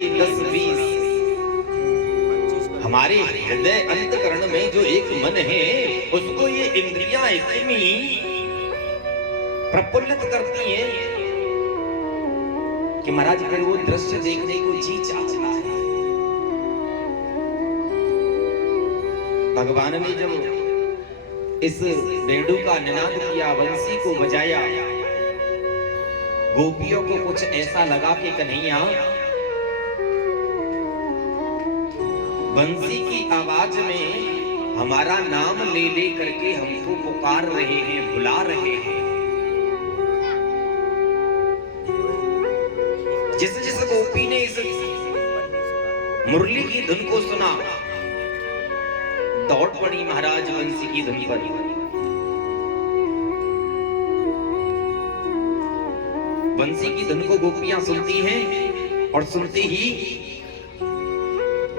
10-20 हमारे हृदय अंतकरण में जो एक मन है उसको ये इंद्रियां इतनी प्रफुल्लित करती हैं कि महाराज फिर वो दृश्य देखने को जी चाहता है। भगवान ने जब इस रेणु का निनाद किया, बंसी को बजाया, गोपियों को कुछ ऐसा लगा कि कन्हैया बंसी की आवाज में हमारा नाम ले ले करके हमको पुकार रहे हैं, बुला रहे हैं। जिस जिस गोपी ने इस मुरली की धुन को सुना दौड़ पड़ी महाराज बंसी की धुन पर। बंसी की धुन को गोपियां सुनती हैं और सुनते ही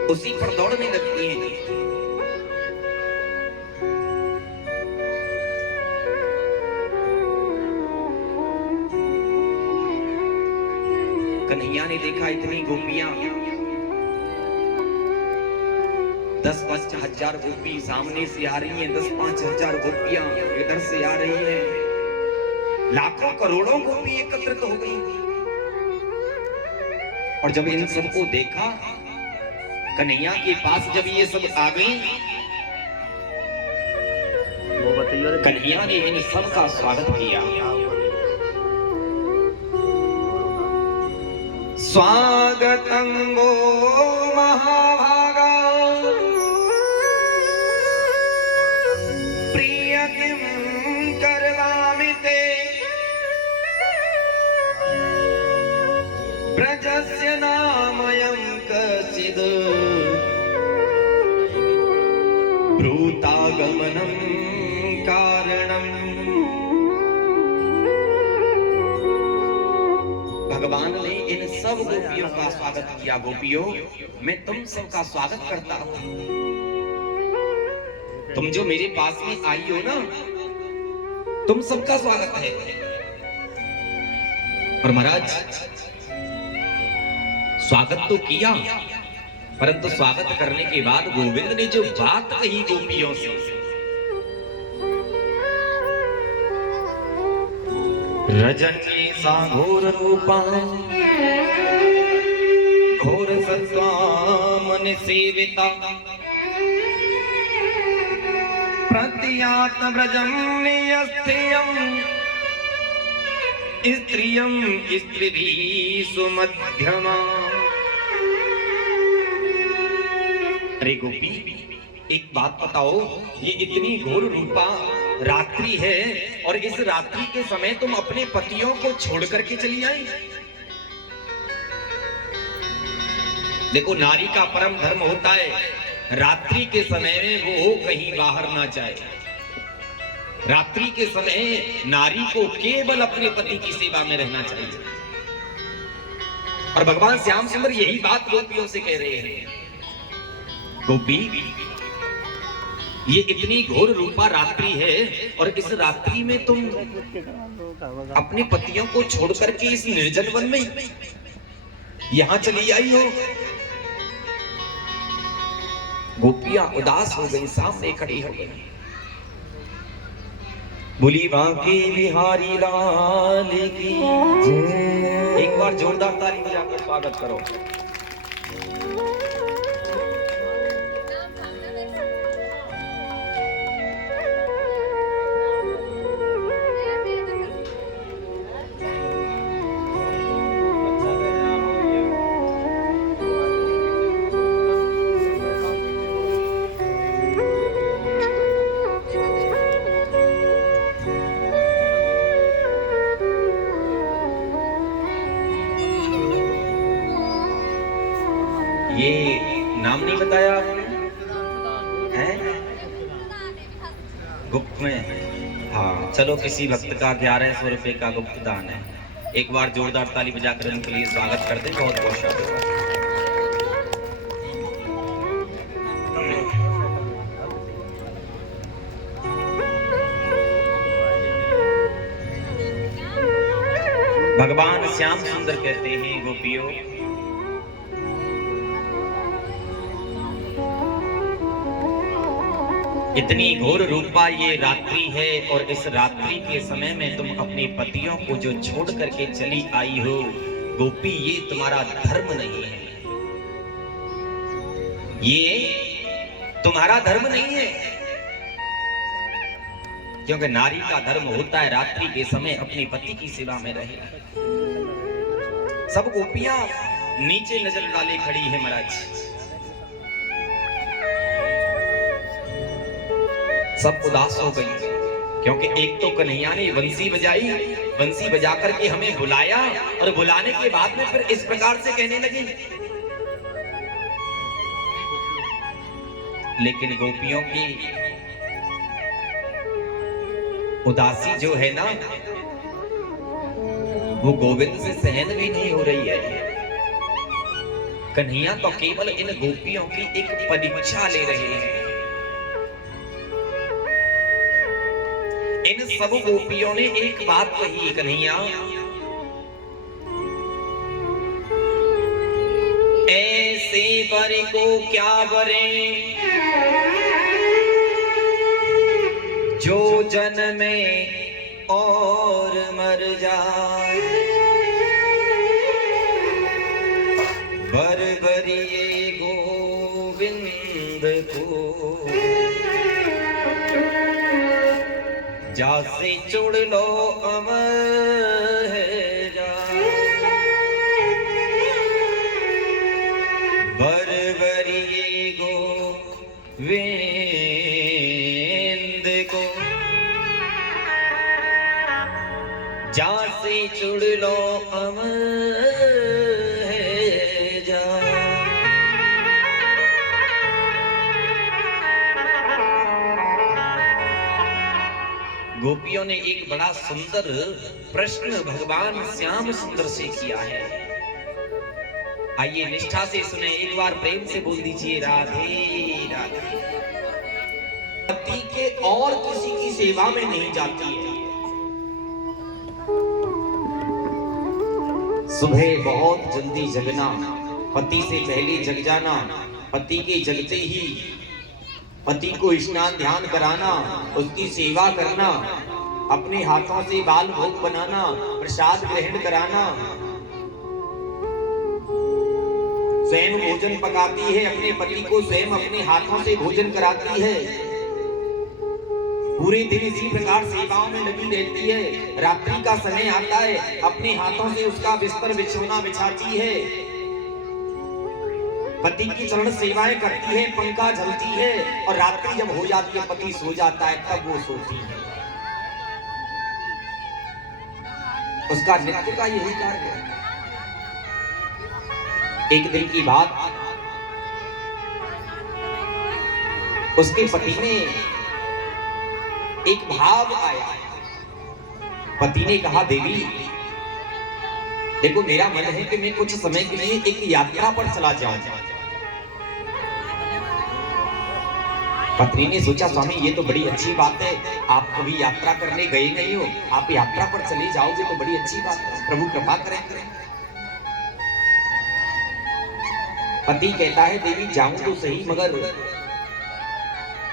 उसी पर दौड़ने लगती हैं। कन्हैया ने देखा इतनी गोपियां, 10-5 हजार गोपी सामने से आ रही हैं, 10-5 हजार गोपियां इधर से आ रही हैं, लाखों करोड़ों गोपी एकत्रित हो गई। और जब इन सबको देखा, कन्हैया के पास जब ये सब आ गई, कन्हैया ने इन सब का स्वागत किया। स्वागतं वो महाभागा प्रिय किं करवामि ते ब्रजस्य नामयं कचिद् ब्रूतागमनं कारणम्। भगवान ने इन सब गोपियों का स्वागत किया। गोपियों, मैं तुम सबका स्वागत करता हूं। तुम जो मेरे पास में आई हो ना, तुम सबका स्वागत है। और महाराज स्वागत तो किया, परंतु स्वागत करने के बाद गोविंद ने जो बात कही गोपियों से, रजनी सा घोर रूपा घोर सत्वामन सेविता प्रत्यात ब्रजम नियस्थियम स्त्रियम स्त्रीभी सुमध्यमा। अरे गोपी, एक बात बताओ, ये इतनी घोर रूपा रात्रि है और इस रात्रि के समय तुम अपने पतियों को छोड़ करके चली आई। देखो, नारी का परम धर्म होता है रात्रि के समय में वो कहीं बाहर ना जाए। रात्रि के समय नारी को केवल अपने पति की सेवा में रहना चाहिए। और भगवान श्याम सुंदर यही बात गोपियों से कह रहे हैं। गोपी, ये इतनी घोर रूपा रात्रि है और इस रात्रि में तुम अपने पतियों को छोड़ करके इस निर्जन वन में यहां चली आई हो। गोपियां उदास हो गई, सामने खड़ी हो गई। बोली बांके बिहारी लाल की। एक बार जोरदार ताली बजाकर स्वागत करो। ये नाम नहीं बताया आपने? हैं? गुप्त में? हाँ, चलो किसी भक्त का 1100 रुपए का गुप्त दान है। एक बार जोरदार ताली बजाकर उनके लिए स्वागत करते। बहुत बहुत शुक्रिया। भगवान श्याम सुंदर कहते हैं, गोपियों इतनी घोर रूपा ये रात्रि है और इस रात्रि के समय में तुम अपने पतियों को जो छोड़ करके चली आई हो गोपी, ये तुम्हारा धर्म नहीं है, ये तुम्हारा धर्म नहीं है। क्योंकि नारी का धर्म होता है रात्रि के समय अपने पति की सेवा में रहे। सब गोपियां नीचे नजर डाले खड़ी है महाराज, सब उदास हो गई। क्योंकि एक तो कन्हैया ने बंसी बजाई, बंसी बजा करके हमें बुलाया और बुलाने के बाद में फिर इस प्रकार से कहने लगी। लेकिन गोपियों की उदासी जो है ना, वो गोविंद से सहन भी नहीं हो रही है। कन्हैया तो केवल इन गोपियों की एक परीक्षा ले रहे हैं। इन सब गोपियों ने एक बात कही, कन्हैया ऐसे वर को क्या वरे जो जन्मे और मर जाए, वर वरिए गोविंद को जासे चुड़ लो अमर है जा, बरबरिए गोविंद को जासे चुड़ लो अमर है जा। गोपियों ने एक बड़ा सुंदर प्रश्न भगवान श्याम सुंदर से किया है। आइए निष्ठा से सुने, एक बार प्रेम से बोल दीजिए राधे राधे। पति के और किसी की सेवा में नहीं जाती है। सुबह बहुत जल्दी जगना, पति से पहले जग जाना, पति के जगते ही पति को स्नान ध्यान कराना, उसकी सेवा करना, अपने हाथों से बाल भोग बनाना, प्रसाद ग्रहण कराना, स्वयं भोजन पकाती है, अपने पति को स्वयं अपने हाथों से भोजन कराती है, पूरे दिन इसी प्रकार सेवाओं में लगी रहती है। रात्रि का समय आता है, अपने हाथों से उसका बिस्तर बिछौना बिछाती है, पति की चरण सेवाएं करती है, पंखा झलती है, और रात्रि जब हो जाती है, पति सो जाता है, तब वो सोती है। उसका नित्य का यही कार्य है। एक दिन की बात, उसके पति ने एक भाव आया। पति ने कहा, देवी देखो, मेरा मन है कि मैं कुछ समय के लिए एक यात्रा पर चला जाऊं। पत्नी ने सोचा, स्वामी ये तो बड़ी अच्छी बात है, आप कभी यात्रा करने गए नहीं हो, आप यात्रा पर चले जाओगे तो बड़ी अच्छी बात है, प्रभु कृपा करेंगे। पति कहता है, देवी जाऊं तो सही, मगर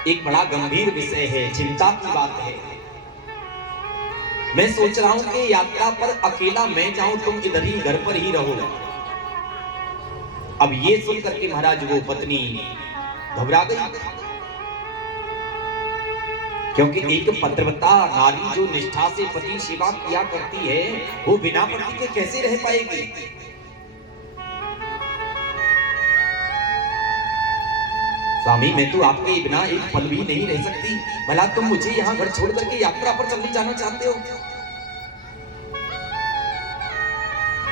एक बड़ा गंभीर विषय है, चिंता की बात है। मैं सोच रहा हूं कि यात्रा पर अकेला मैं जाऊं, तुम इधर ही घर पर ही रहो। अब ये सुन करके महाराज वो पत्नी घबरा गई, क्योंकि एक पतिव्रता नारी जो निष्ठा से पति सेवा किया करती है, वो बिना पति के कैसे रह पाएगी। स्वामी मैं तो आपके बिना एक पल भी नहीं रह सकती, भला तुम मुझे यहाँ घर छोड़ करके यात्रा पर चलने जाना चाहते हो।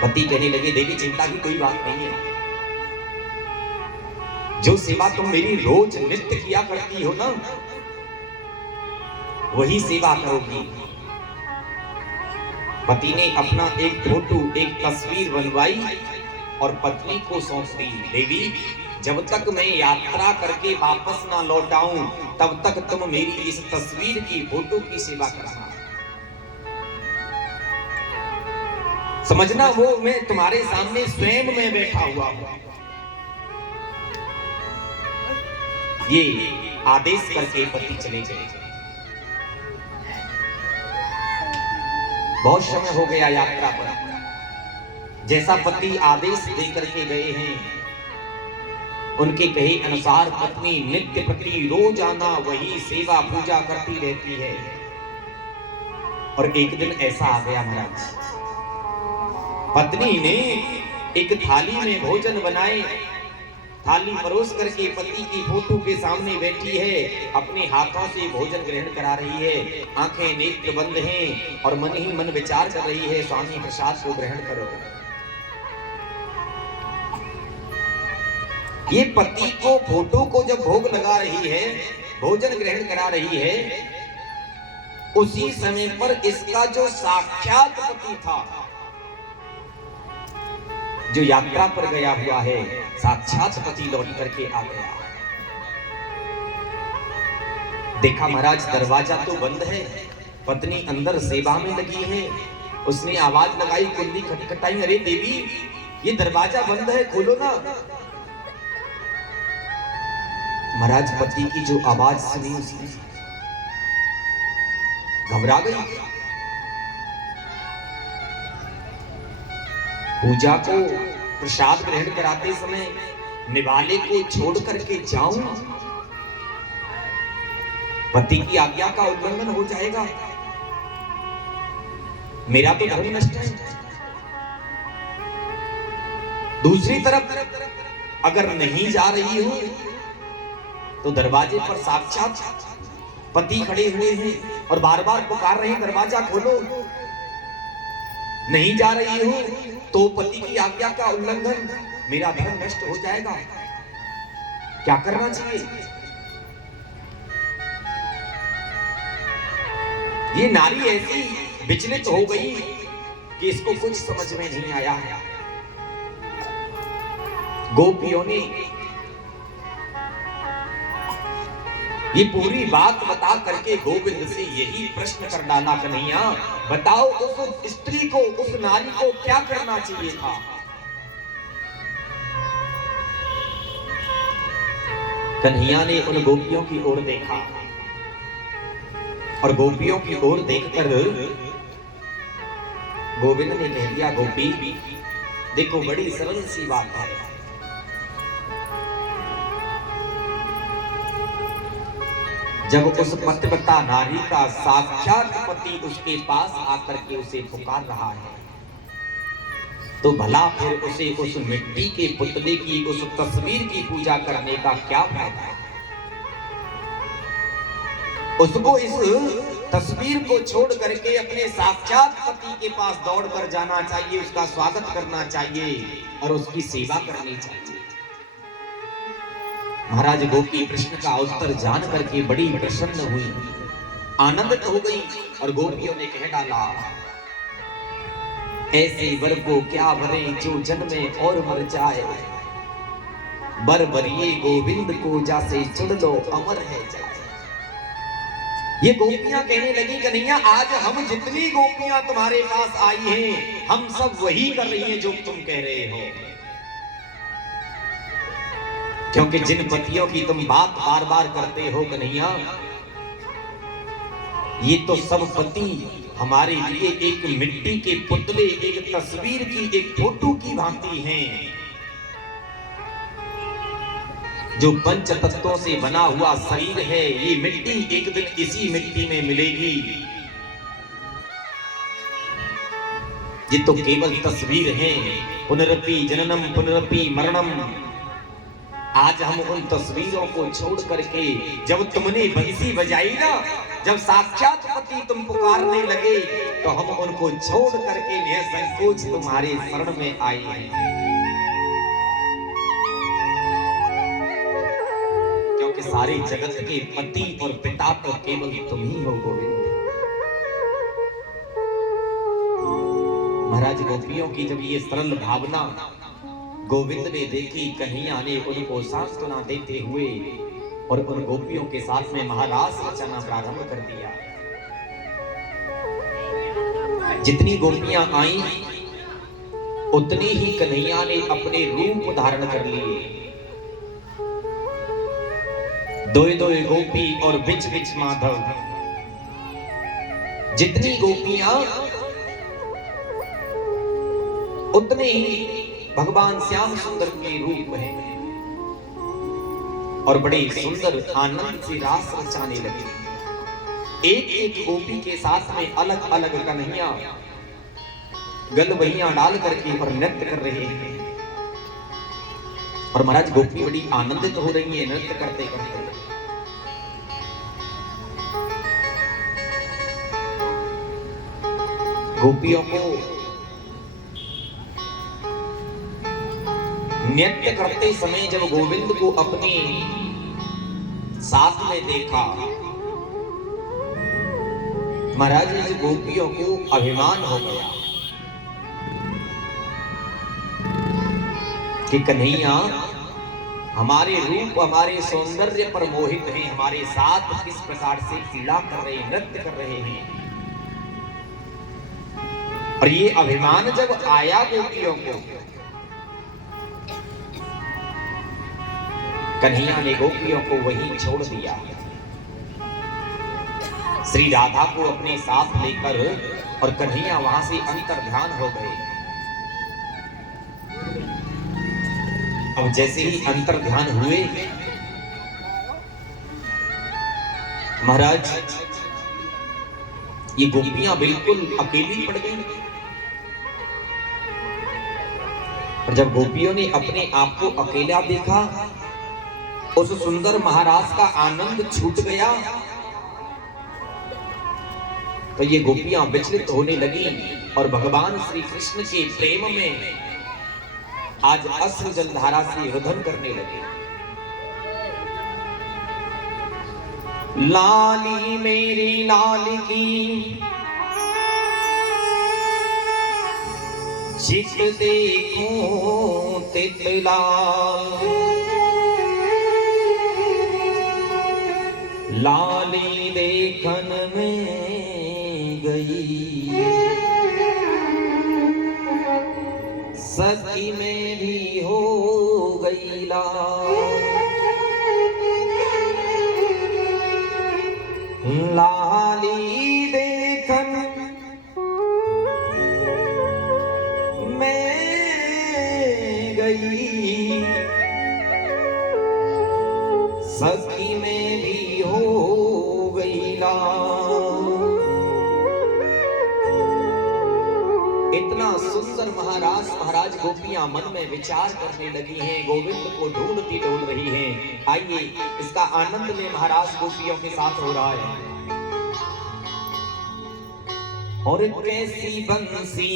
पति कहने लगे, देवी चिंता की कोई बात नहीं है, जो सेवा तुम मेरी रोज नित्य किया करती हो ना, वही सेवा करोगी। पति ने अपना एक फोटो, एक तस्वीर बनवाई और पत्नी को सौंप दी। देवी जब तक मैं यात्रा करके वापस ना लौट आऊं, तब तक तुम मेरी इस तस्वीर की, फोटो की सेवा करना। समझना वो मैं तुम्हारे सामने स्वयं में बैठा हुआ हूं। ये आदेश करके पति चले गए। बहुत समय हो गया यात्रा पर, जैसा पति आदेश दे करके गए हैं, उनके कहे अनुसार पत्नी नित्य प्रति रोजाना वही सेवा पूजा करती रहती है। और एक दिन ऐसा आ गया महाराज, पत्नी ने एक थाली में भोजन बनाए, थाली परोस करके पति की फोटो के सामने बैठी है, अपने हाथों से भोजन ग्रहण करा रही है, आंखें नेत्र बंद हैं और मन ही मन विचार कर रही है, स्वामी प्रसाद को ग्रहण करो। ये पति को फोटो को जब भोग लगा रही है, भोजन ग्रहण करा रही है, उसी समय पर इसका जो साक्षात पति था, जो यात्रा पर गया हुआ है, साक्षात पति लौट करके आ गया। देखा महाराज दरवाजा तो बंद है, पत्नी अंदर सेवा में लगी है। उसने आवाज लगाई, कुंडी खटखटाई, अरे देवी ये दरवाजा बंद है, खोलो ना। महाराज पति की जो आवाज सुनी उसने घबरा गई। पूजा को प्रसाद ग्रहण कराते समय निवाले को छोड़ करके जाऊं, पति की आज्ञा का उल्लंघन हो जाएगा, मेरा तो धर्म नष्ट है। दूसरी तरफ अगर नहीं जा रही हूं तो दरवाजे पर साक्षात पति खड़े हुए हैं और बार बार पुकार रहे हैं, दरवाजा खोलो। नहीं जा रही हूं तो पति की आज्ञा का उल्लंघन, मेरा धर्म नष्ट हो जाएगा, क्या करना चाहिए? ये नारी ऐसी विचलित हो गई कि इसको कुछ समझ में नहीं आया। गोपियों ने ये पूरी बात बता करके गोविंद से यही प्रश्न कर डाला, कन्हैया बताओ उस स्त्री को, उस नारी को क्या करना चाहिए था? कन्हैया ने उन गोपियों की ओर देखा और गोपियों की ओर देखकर गोविंद ने कह दिया, गोपी देखो बड़ी सरल सी बात है, जब उस पतिव्रता नारी का साक्षात पति उसके पास आकर के उसे पुकार रहा है, तो भला फिर उसे उस मिट्टी के पुतले की, उस तस्वीर की पूजा करने का क्या फायदा है? उसको इस तस्वीर को छोड़ करके अपने साक्षात पति के पास दौड़ कर जाना चाहिए, उसका स्वागत करना चाहिए और उसकी सेवा करनी चाहिए। महाराज गोपी प्रश्न का उत्तर जान करके बड़ी प्रसन्न हुई, आनंदित हो गई और गोपियों ने कह डाला, ऐसे वर को क्या भरे जो जन्मे और मर जाए, बर बरिए गोविंद को जासे चुन लो अमर है जाए। ये गोपियां कहने लगी, कन्हैया आज हम जितनी गोपियां तुम्हारे पास आई हैं, हम सब वही कर रही हैं जो तुम कह रहे हो, क्योंकि जिन पतियों की तुम बात बार बार करते हो कन्हैया, ये तो सब पति हमारे लिए एक मिट्टी के पुतले, एक तस्वीर की, एक फोटो की भांति हैं, जो पंच तत्वों से बना हुआ शरीर है। ये मिट्टी एक दिन इसी मिट्टी में मिलेगी, ये तो केवल तस्वीर है। पुनरपि जननम पुनरपि मरणम। आज हम उन तस्वीरों को छोड़ करके, जब तुमने बंसी बजाई ना, जब साक्षात पति तुम पुकारने लगे, तो हम उनको छोड़ करके निसंकोच तुम्हारे शरण में आए हैं, क्योंकि सारे जगत के पति और पिता तो केवल तुम ही हो गोविंद। महाराज गोपियों की जब ये सरल भावना गोविंद ने देखी, कन्हैया ने उनको सांत्वना देते हुए और उन गोपियों के साथ में महारास रचना प्रारंभ कर दिया। जितनी गोपियां आई उतनी ही कन्हैया ने अपने रूप धारण कर लिए। दोए दोए गोपी और बिच बिच माधव। जितनी गोपियां उतने ही भगवान श्याम सुंदर के रूप हैं और बड़े सुंदर आनंद से रास रचाने लगे। एक एक गोपी के साथ में अलग अलग कन्हैया गलबलियां डाल करके पर नृत्य कर रहे हैं और महाराज गोपी बड़ी आनंदित हो रही है नृत्य करते करते। गोपियों को नृत्य करते समय जब गोविंद को अपने साथ में देखा, महाराज इस गोपियों को अभिमान हो गया कि कन्हैया हमारे रूप हमारे सौंदर्य पर मोहित हैं, हमारे साथ किस प्रकार से क्रीड़ा कर रहे हैं, नृत्य कर रहे हैं। और ये अभिमान जब आया गोपियों को, कन्हैया ने गोपियों को वहीं छोड़ दिया। श्री राधा को अपने साथ लेकर और कन्हैया वहां से अंतर्ध्यान हो गए। अब जैसे ही अंतर्ध्यान हुए, महाराज ये गोपियां बिल्कुल अकेली पड़ गई। और जब गोपियों ने अपने आप को अकेला देखा, उस सुंदर महाराज का आनंद छूट गया, तो ये गोपियां विचलित होने लगी और भगवान श्री कृष्ण के प्रेम में आज अश्रु जलधारा से रुदन करने लगे। लाली मेरी लाल की चित देखूं तितला, लाली देखन में गई, सखी में भी हो गई लाली देखन में गई, सखी में भी हो गई इतना सुंदर महाराज गोपियां मन में विचार करने लगी हैं, गोविंद को ढूंढती डोल रही हैं। आइए इसका आनंद में महाराज गोपियों के साथ हो रहा है। और कैसी बंसी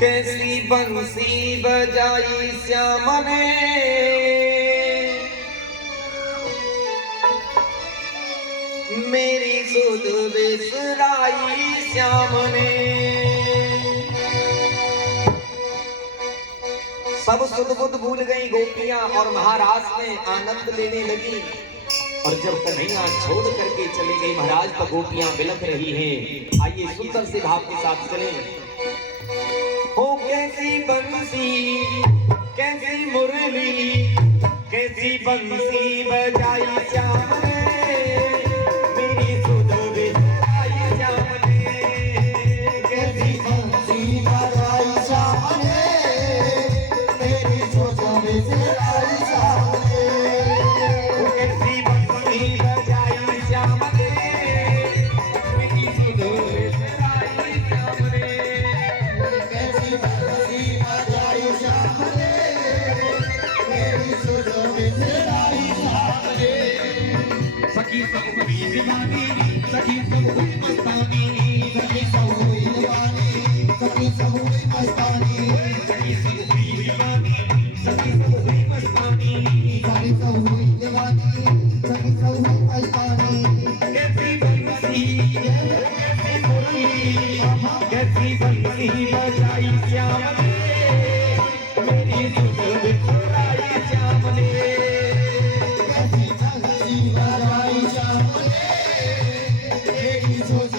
कैसी बंसी बजाई श्याम ने, मेरी सुध बिसराई श्याम ने। सब सुध बुध भूल गई गोपियां और महाराज में आनंद लेने लगी। और जब कन्हैया छोड़ करके चले गई महाराज, तो गोपियां बिलख रही हैं। आइए सुंदर से भाव के साथ चले। हो कैसी बंसी कैसी मुरली, कैसी बंसी बजाई श्याम ने, मेरी सुध बिसराई श्याम ने। कैसी बंसी बजाई श्याम ने, मेरी सुध बिसराई श्याम ने। कैसी बंसी बजाई श्याम ने, मेरी सुध बिसराई श्याम ने। कैसी बंसी बजाई श्याम ने, मेरी सुध बिसराई श्याम ने। सखी सब हुई दीवानी, सखी सब हुई मस्तानी, सखी सब हुई दीवानी, सखी सब हुई मस्तानी, सखी सब हुई दीवानी, सखी सब हुई मस्तानी, सखी सब हुई दीवानी, सखी सब हुई मस्तानी। कैसी बंसी कैसी मुरली, कैसी बंसी बजाई श्याम ने, मेरी सुध बिसराई श्याम ने। कैसी बंसी बजाई श्याम ने, मेरी सुध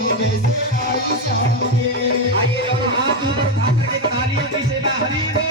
आइए दोनों हाथ ऊपर उठा करके तालियों की सेवा हरि बोल।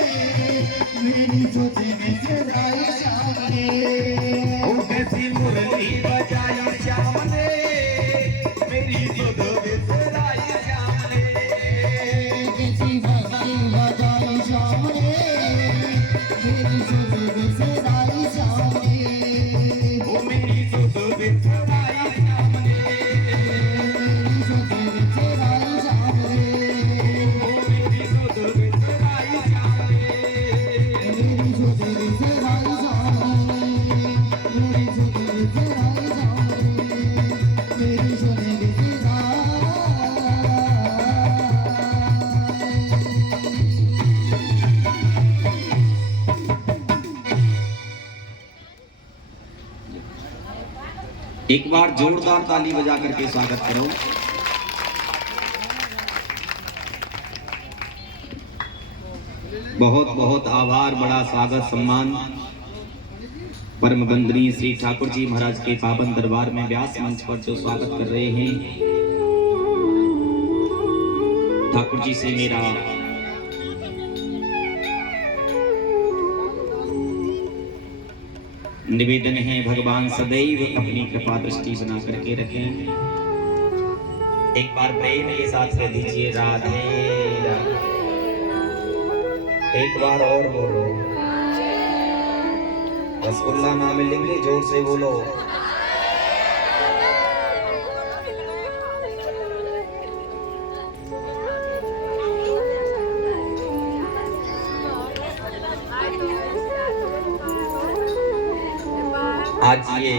मेरी जोते में जराई सामने ओ कैसी मुरली बजाई श्याम ने मेरी सुध बिसराई श्याम ने कैसी भक्ति बजाई सामने मेरी जोते में जराई सामने ओ मेरी सुध बिसराई श्याम ने मेरी जोते में जराई सामने ओ मेरी सुध बिसराई श्याम ने मेरी जोते में जराई सामने मेरी जोते में जराई सामने मेरी जोते में एक बार जोरदार ताली बजा करके स्वागत करो। बहुत बहुत आभार, बड़ा स्वागत सम्मान परम वंदनीय श्री ठाकुर जी महाराज के पावन दरबार में व्यास मंच पर जो स्वागत कर रहे हैं, ठाकुर जी से मेरा निवेदन है, भगवान सदैव अपनी कृपा दृष्टि बना करके रखें। एक बार प्रेम के साथ कह दीजिए राधे राधे। एक बार और बोलो, रसगुल्ला ना मिलेंगे, जोर से बोलो। आज ये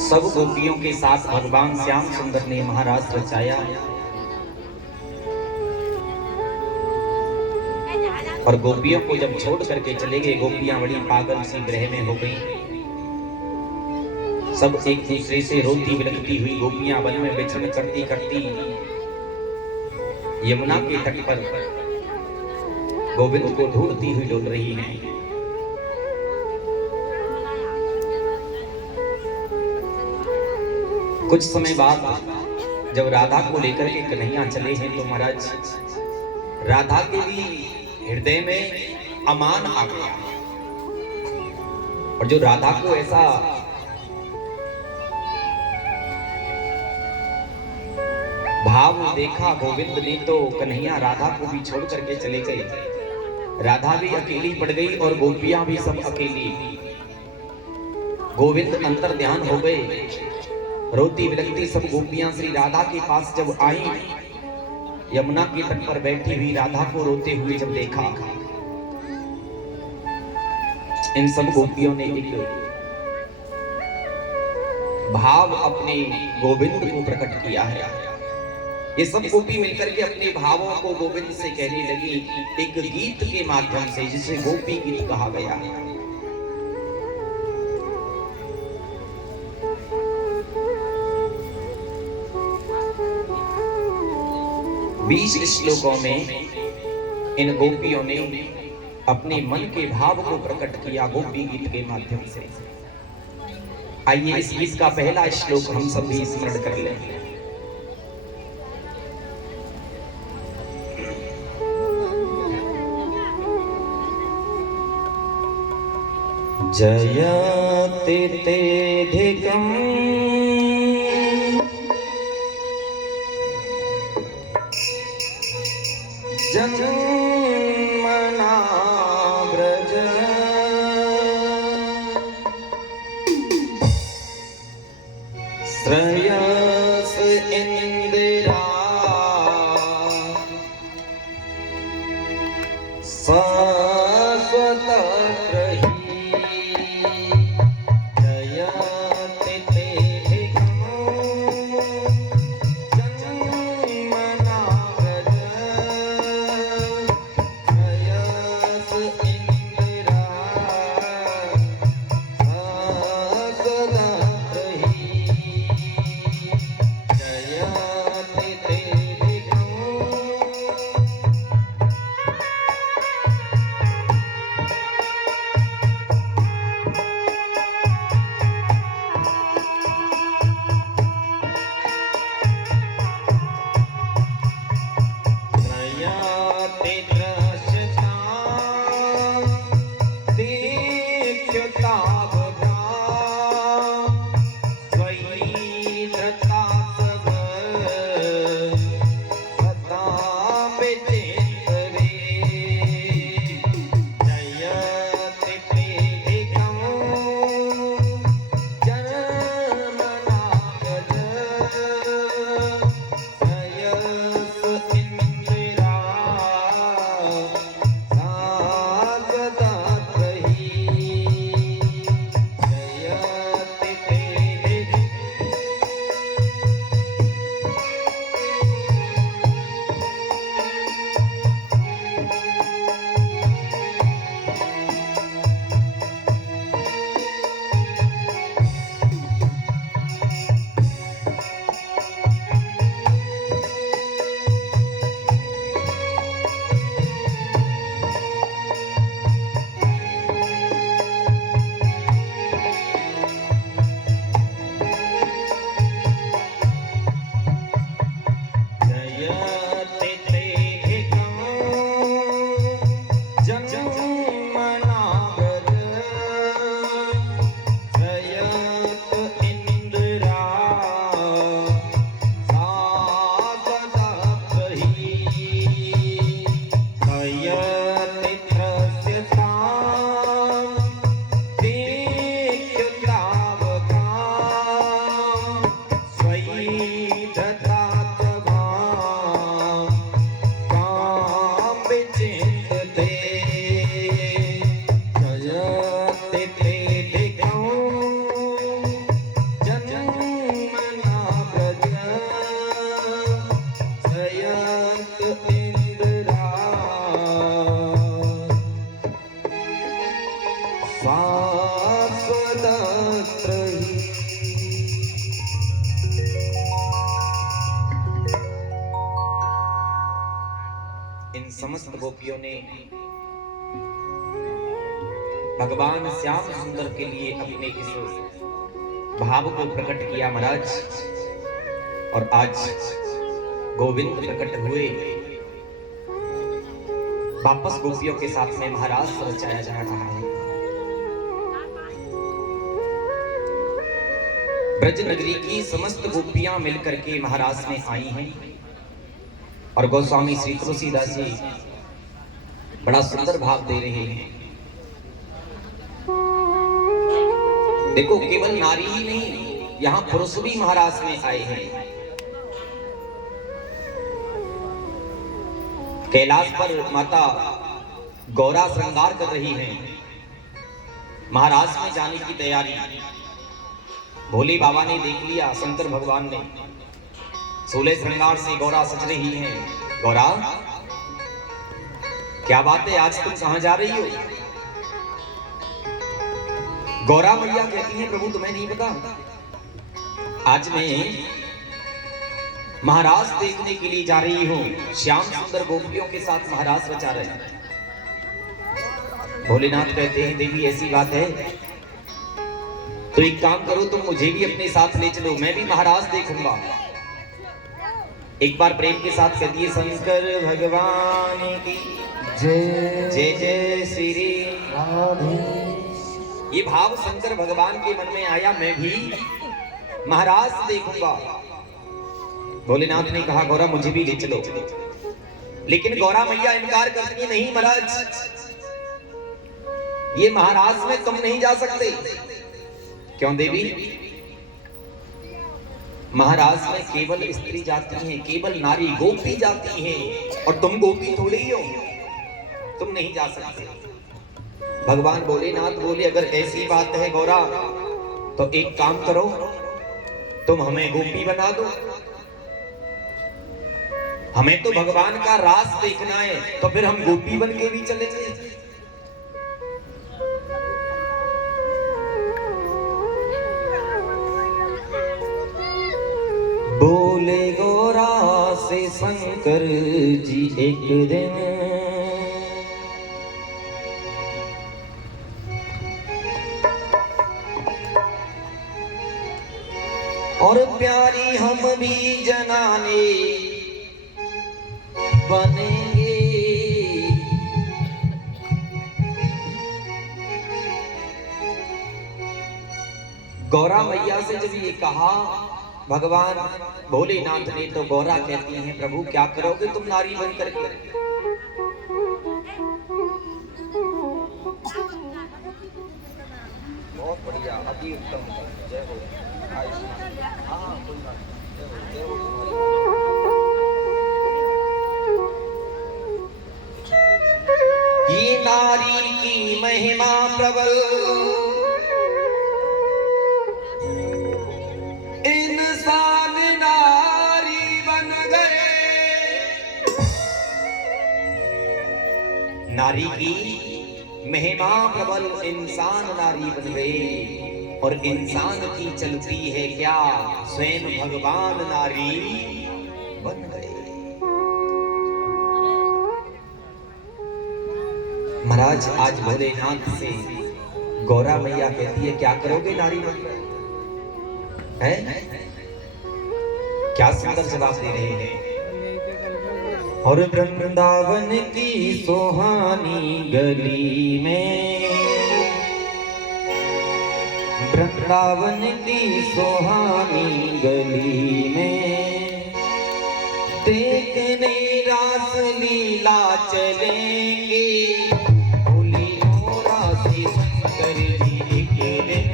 सब गोपियों के साथ भगवान श्याम सुंदर ने महाराज रचाया और गोपियों को जब छोड़ करके चले गए, गोपियां बड़ी पागल सी ग्रह में हो गई। सब एक दूसरे से रोती बिलखती हुई गोपियां वन में विचरण करती करती यमुना के तट पर गोविंद को ढूंढती हुई डोल रही हैं। कुछ समय बाद जब राधा को लेकर के कन्हैया चले हैं तो महाराज राधा के भी हृदय में अमान आ गया और जो राधा को ऐसा भाव देखा गोविंद ने तो कन्हैया राधा को भी छोड़ करके चले गए। राधा भी अकेली पड़ गई और गोपियां भी सब अकेली। गोविंद अंतर ध्यान हो गए, रोती बिलखती सब गोपियां श्री राधा के पास जब आई, यमुना के तट पर बैठी हुई राधा को रोते हुए जब देखा, इन सब गोपियों ने एक भाव अपने गोविंद को प्रकट किया है। ये सब गोपी मिलकर के अपने भावों को गोविंद से कहने लगी एक गीत के माध्यम से, जिसे गोपी गीत कहा गया है। 20 श्लोकों में इन गोपियों ने अपने मन के भाव को प्रकट किया गोपी गीत के माध्यम से। आइए इस गीत का पहला श्लोक हम सब भी स्मरण कर लें। जयते तेधिकम् जन्मना व्रज श्रेयस इंदिरा शाश्वत समस्त गोपियों ने भगवान श्याम सुंदर के लिए अपने इस भाव को प्रकट किया महाराज। और आज गोविंद प्रकट हुए, वापस गोपियों के साथ में महाराज रचाया जा रहा है। ब्रज नगरी की समस्त गोपियां मिलकर के महाराज में आई हैं और गोस्वामी श्री तुलसीदास जी बड़ा सुंदर भाव दे रहे हैं। देखो, केवल नारी ही नहीं, यहां पुरुष भी महाराज में आए हैं। कैलाश पर माता गौरा श्रृंगार कर रही हैं, महाराज में जाने की तैयारी। भोले बाबा ने देख लिया, शंकर भगवान ने, 16 श्रृंगार से गौरा सज रही है। गौरा, क्या बात है, आज तुम कहां जा रही हो? गौरा मैया कहती हैं, प्रभु तुम्हें नहीं पता, आज मैं महाराज देखने के लिए जा रही हूं। श्याम सुंदर गोपियों के साथ महाराज रचा रहे हैं। भोलेनाथ कहते हैं, देवी ऐसी बात है तो एक काम करो, तुम मुझे भी अपने साथ ले चलो, मैं भी महाराज देखूंगा। एक बार प्रेम के साथ कह दिए, शंकर भगवान की जय जय जय श्री राधे। ये भाव शंकर भगवान के मन में आया, मैं भी महाराज देखूंगा। भोलेनाथ ने कहा, गौरा मुझे भी ले चलो। लेकिन गौरा मैया इनकार करती है, नहीं महाराज, ये महाराज में तुम नहीं जा सकते। क्यों देवी? महाराज में केवल स्त्री जाती हैं, केवल नारी गोपी जाती हैं, और तुम गोपी थोड़ी ही हो, तुम नहीं जा सकते। भगवान भोलेनाथ बोले, अगर ऐसी बात है गौरा तो एक काम करो, तुम हमें गोपी बना दो। हमें तो भगवान का रास देखना है, तो फिर हम गोपी बन के भी चलेंगे। बोले गौरा से शंकर जी एक दिन, और प्यारी हम भी जनाने बनेंगे। गौरा मैया से जब ये कहा भगवान भोलेनाथ ने, तो गौरा कहती हैं, प्रभु क्या करोगे तुम नारी बन करके? बहुत बढ़िया, अति उत्तम, जय हो। हाँ, कोई बात नहीं, जय हो। ये नारी की महिमा प्रबल, इंसान नारी बन गए। नारी की महिमा प्रबल, इंसान नारी बन गए। और इंसान की चलती है क्या, स्वयं भगवान नारी बन गए। महाराज, आज भोलेनाथ से गौरा मैया कहती है, क्या करोगे नारी बन गए? है? क्या सुंदर जवाब दे रहे हैं। और वृंदावन की सुहानी गली में, वृंदावन की सुहानी गली में, देखने रास लीला चलेंगे। भोले गौरा से शंकर जी के दिन,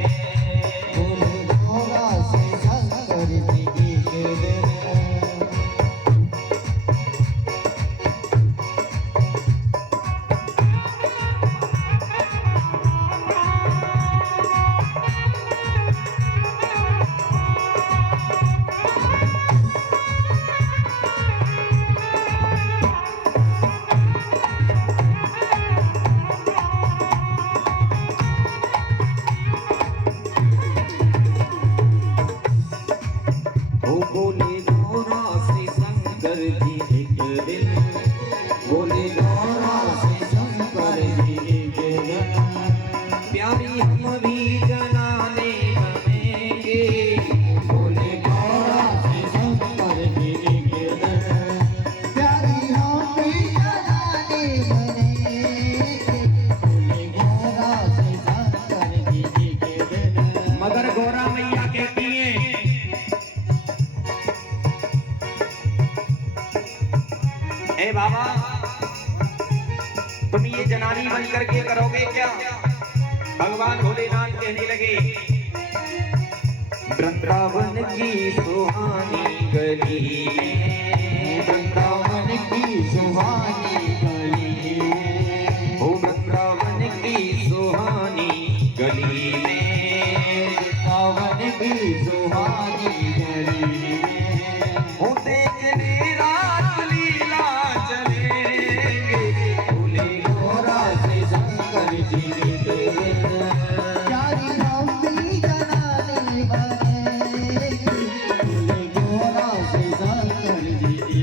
भगवान भोलेनाथ कहने लगे, वृंदावन की सुहानी गली में, वृंदावन की सुहानी गली ओ वृंदावन की सुहानी गली में, वृंदावन की सुहानी गली वो देखने रात लीला चलेंगे, भोले गोरा से शंकर जी प्यारी रामी जनाने वाले गोरा से शंकर जी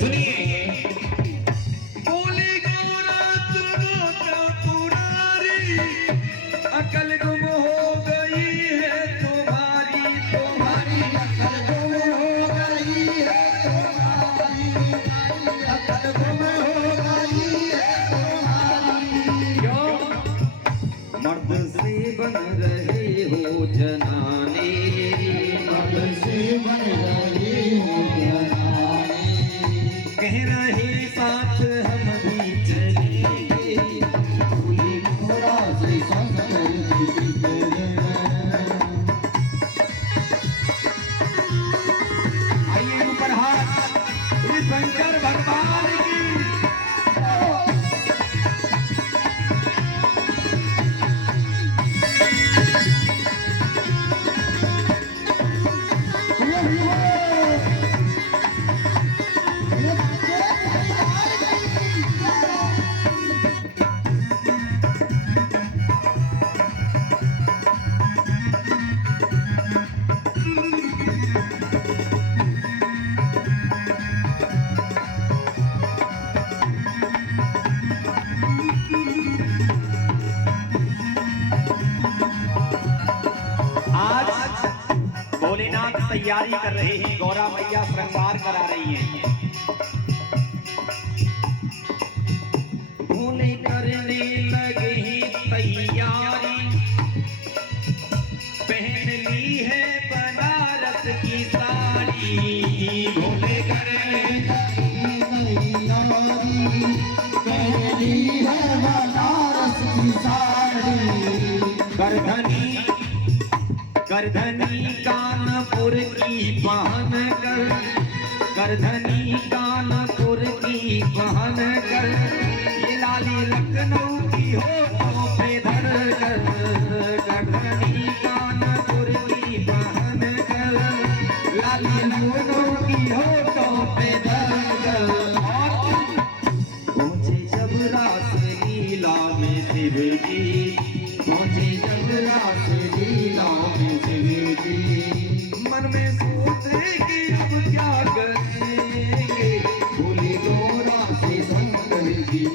सुनिए, बोले गोरा सुनो पुरारी, अकल गुम हो गई है तुम्हारी, तुम्हारी अकल गुम हो गई है तुम्हारी, अकल गुम हो गई है तुम्हारी। क्यों मर्द से बन रहे हो जनाने, मर्द से बन रही हो जनाने, कह रहे साथ हम भी चलेंगे, भोले गोरा से शंकर जी आइए ऊपर हाथ, श्री शंकर भगवान की। आज भोलेनाथ तैयारी कर रहे हैं, गौरा मैया श्रृंगार करा रही हैं। भोले करने लगे हैं तैयारी, पहन ली है बनारस की साड़ी, भोले करने पहली है बनारस की साड़ी, करधनी कानपुर की पहन कर, करधनी कानपुर की पहन कर, ये लाली लखनऊ की हो पे धर कर, करधनी कानपुर की पहन कर, लाली लखनऊ की हो पे धर कर, और पहुंचे जब रास लीला में शिव जी, पहुंचे जब रास लीला में शिव जी, मन में सोचे कि अब क्या करेंगे, भोले गोरा से शंकर जी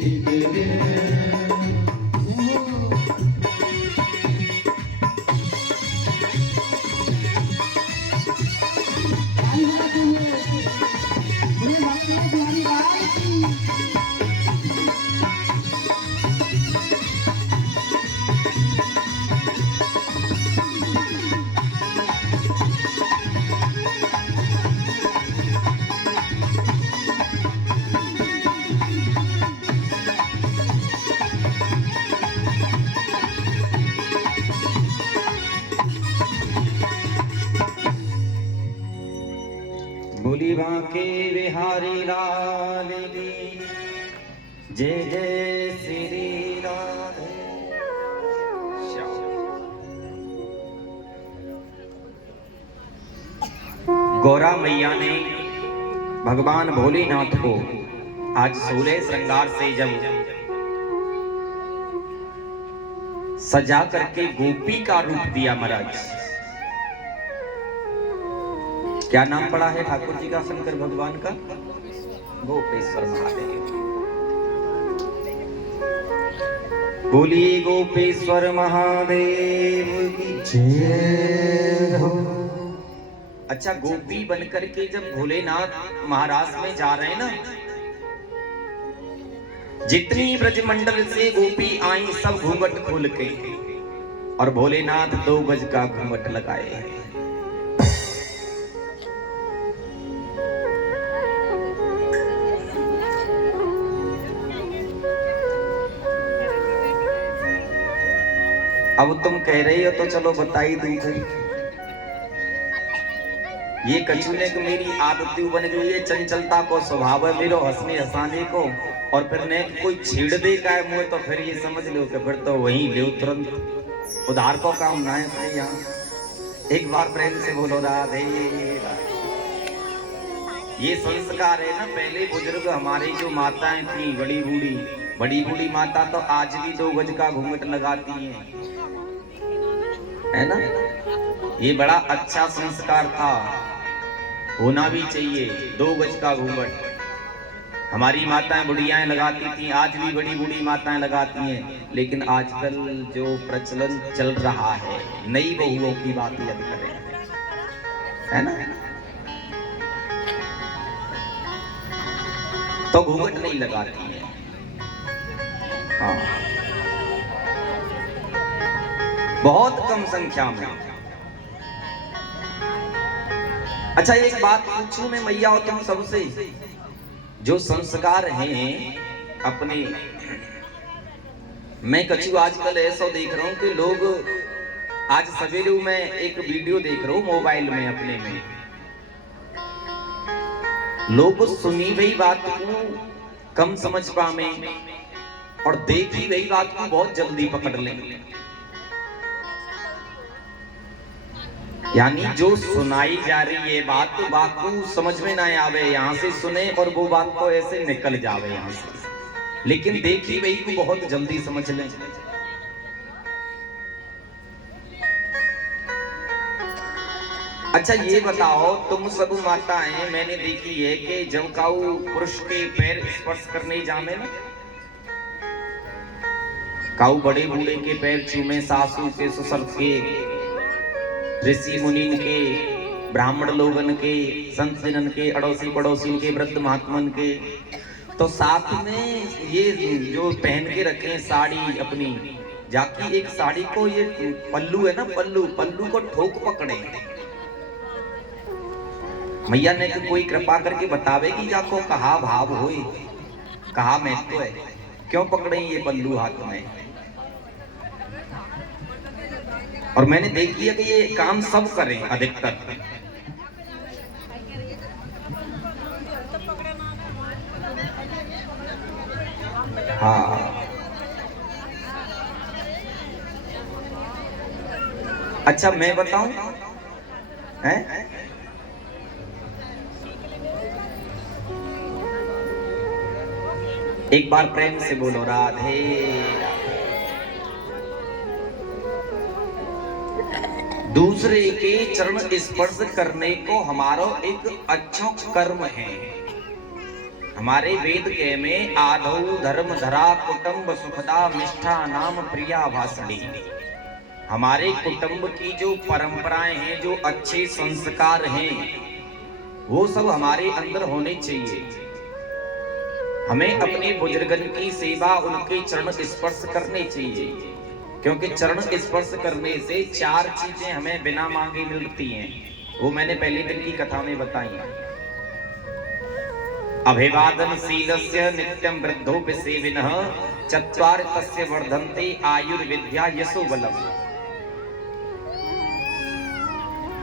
बोली बांके बिहारी लाल की जय जय श्री राधे श्याम। गौरा मैया ने भगवान भोलेनाथ को आज 16 श्रृंगार से जब सजा करके गोपी का रूप दिया महाराज। क्या नाम पड़ा है ठाकुर जी का शंकर भगवान का? गोपेश्वर महादेव। बोलिए गोपेश्वर महादेव की जय हो। अच्छा, गोपी बनकर के जब भोलेनाथ महाराज में जा रहे हैं ना, जितनी ब्रजमंडल से गोपी आई सब घूंघट खोल के, और भोलेनाथ 2 गज का घूंघट लगाए हैं। अब तुम कह रही हो तो चलो बता ही दूं फिर। ये कचूने की मेरी आदत बन गई है, चंचलता को स्वभाव है मेरो, हंसने हंसाने को। और फिर ने कोई छेड़ दे का है मुझे तो फिर ये समझ लो कि फिर तो वही ले तुरंत उधार को काम ना है अपने यहाँ। एक बार प्रेम से बोलो राधे राधे। ये संस्कार है ना, पहले बुजुर्ग हमारी जो माताएं थी बड़ी बूढ़ी माता तो आज भी 2 गज का घूंघट लगाती हैं, है ना। ये बड़ा अच्छा संस्कार था, होना भी चाहिए 2 गज का घूंघट। हमारी माताएं बुढ़ियाएं लगाती थी, आज भी बड़ी बूढ़ी माताएं लगाती हैं। लेकिन आजकल जो प्रचलन चल रहा है, नई बहुओं की बात याद करें, है ना, तो घूंघट नहीं लगाती है। हाँ, बहुत कम संख्या में। अच्छा एक बात पूछूं मैं मैया और तुम सबसे, जो संस्कार हैं अपने, मैं कछु आजकल ऐसा देख रहा हूं कि लोग, आज सवेरे मैं एक वीडियो देख रहा हूं मोबाइल में अपने में, लोग सुनी वही बात को कम समझ पावे और देखी वही बात को बहुत जल्दी पकड़ लेंगे। यानी जो सुनाई जा रही है बात को समझ में ना आवे, यहाँ से सुने और वो बात को ऐसे निकल जावे यहाँ से, लेकिन देखी वही को बहुत जल्दी समझ लें। अच्छा ये बताओ, तुम सब माताएं मैंने देखी है कि जब काऊ पुरुष के पैर स्पर्श करने जामे ना, काऊ बड़े बूढ़े के पैर चूमे, सासू के, ससुर के, ऋषि मुनिन के, ब्राह्मण लोगन के, संत जनन के, अड़ोसी पड़ोसी के, वृद्ध महात्मन के, तो साथ में ये जो पहन के रखे साड़ी अपनी, जाकी एक साड़ी को ये पल्लू है ना, पल्लू को ठोक पकड़े। मैया ने कोई कृपा करके बतावेगी जाको कहा भाव होए, कहा महत्व है, क्यों पकड़े ये पल्लू हाथ में। और मैंने देख लिया कि ये काम सब करें अधिकतर। हाँ अच्छा मैं बताऊं, हैं एक बार प्रेम से बोलो राधे राधे। दूसरे के चरण स्पर्श करने को हमारा एक अच्छा कर्म है। हमारे वेद के में आधौ धर्म धरा कुटुंब सुखदा मिष्ठा नाम प्रिया भाषणी। हमारे कुटुंब की जो परंपराएं हैं, जो अच्छे संस्कार हैं, वो सब हमारे अंदर होने चाहिए। हमें अपने बुजुर्गन की सेवा, उनके चरण स्पर्श करने चाहिए, क्योंकि चरण स्पर्श करने से 4 चीजें हमें बिना मांगे मिलती हैं। वो मैंने पहले दिन की कथा में बताई। अभिवादन शीलस्य नित्यं वृद्धो सेविनः चत्वार तस्य वर्धन्ते आयुर्विद्या यशो बलम्।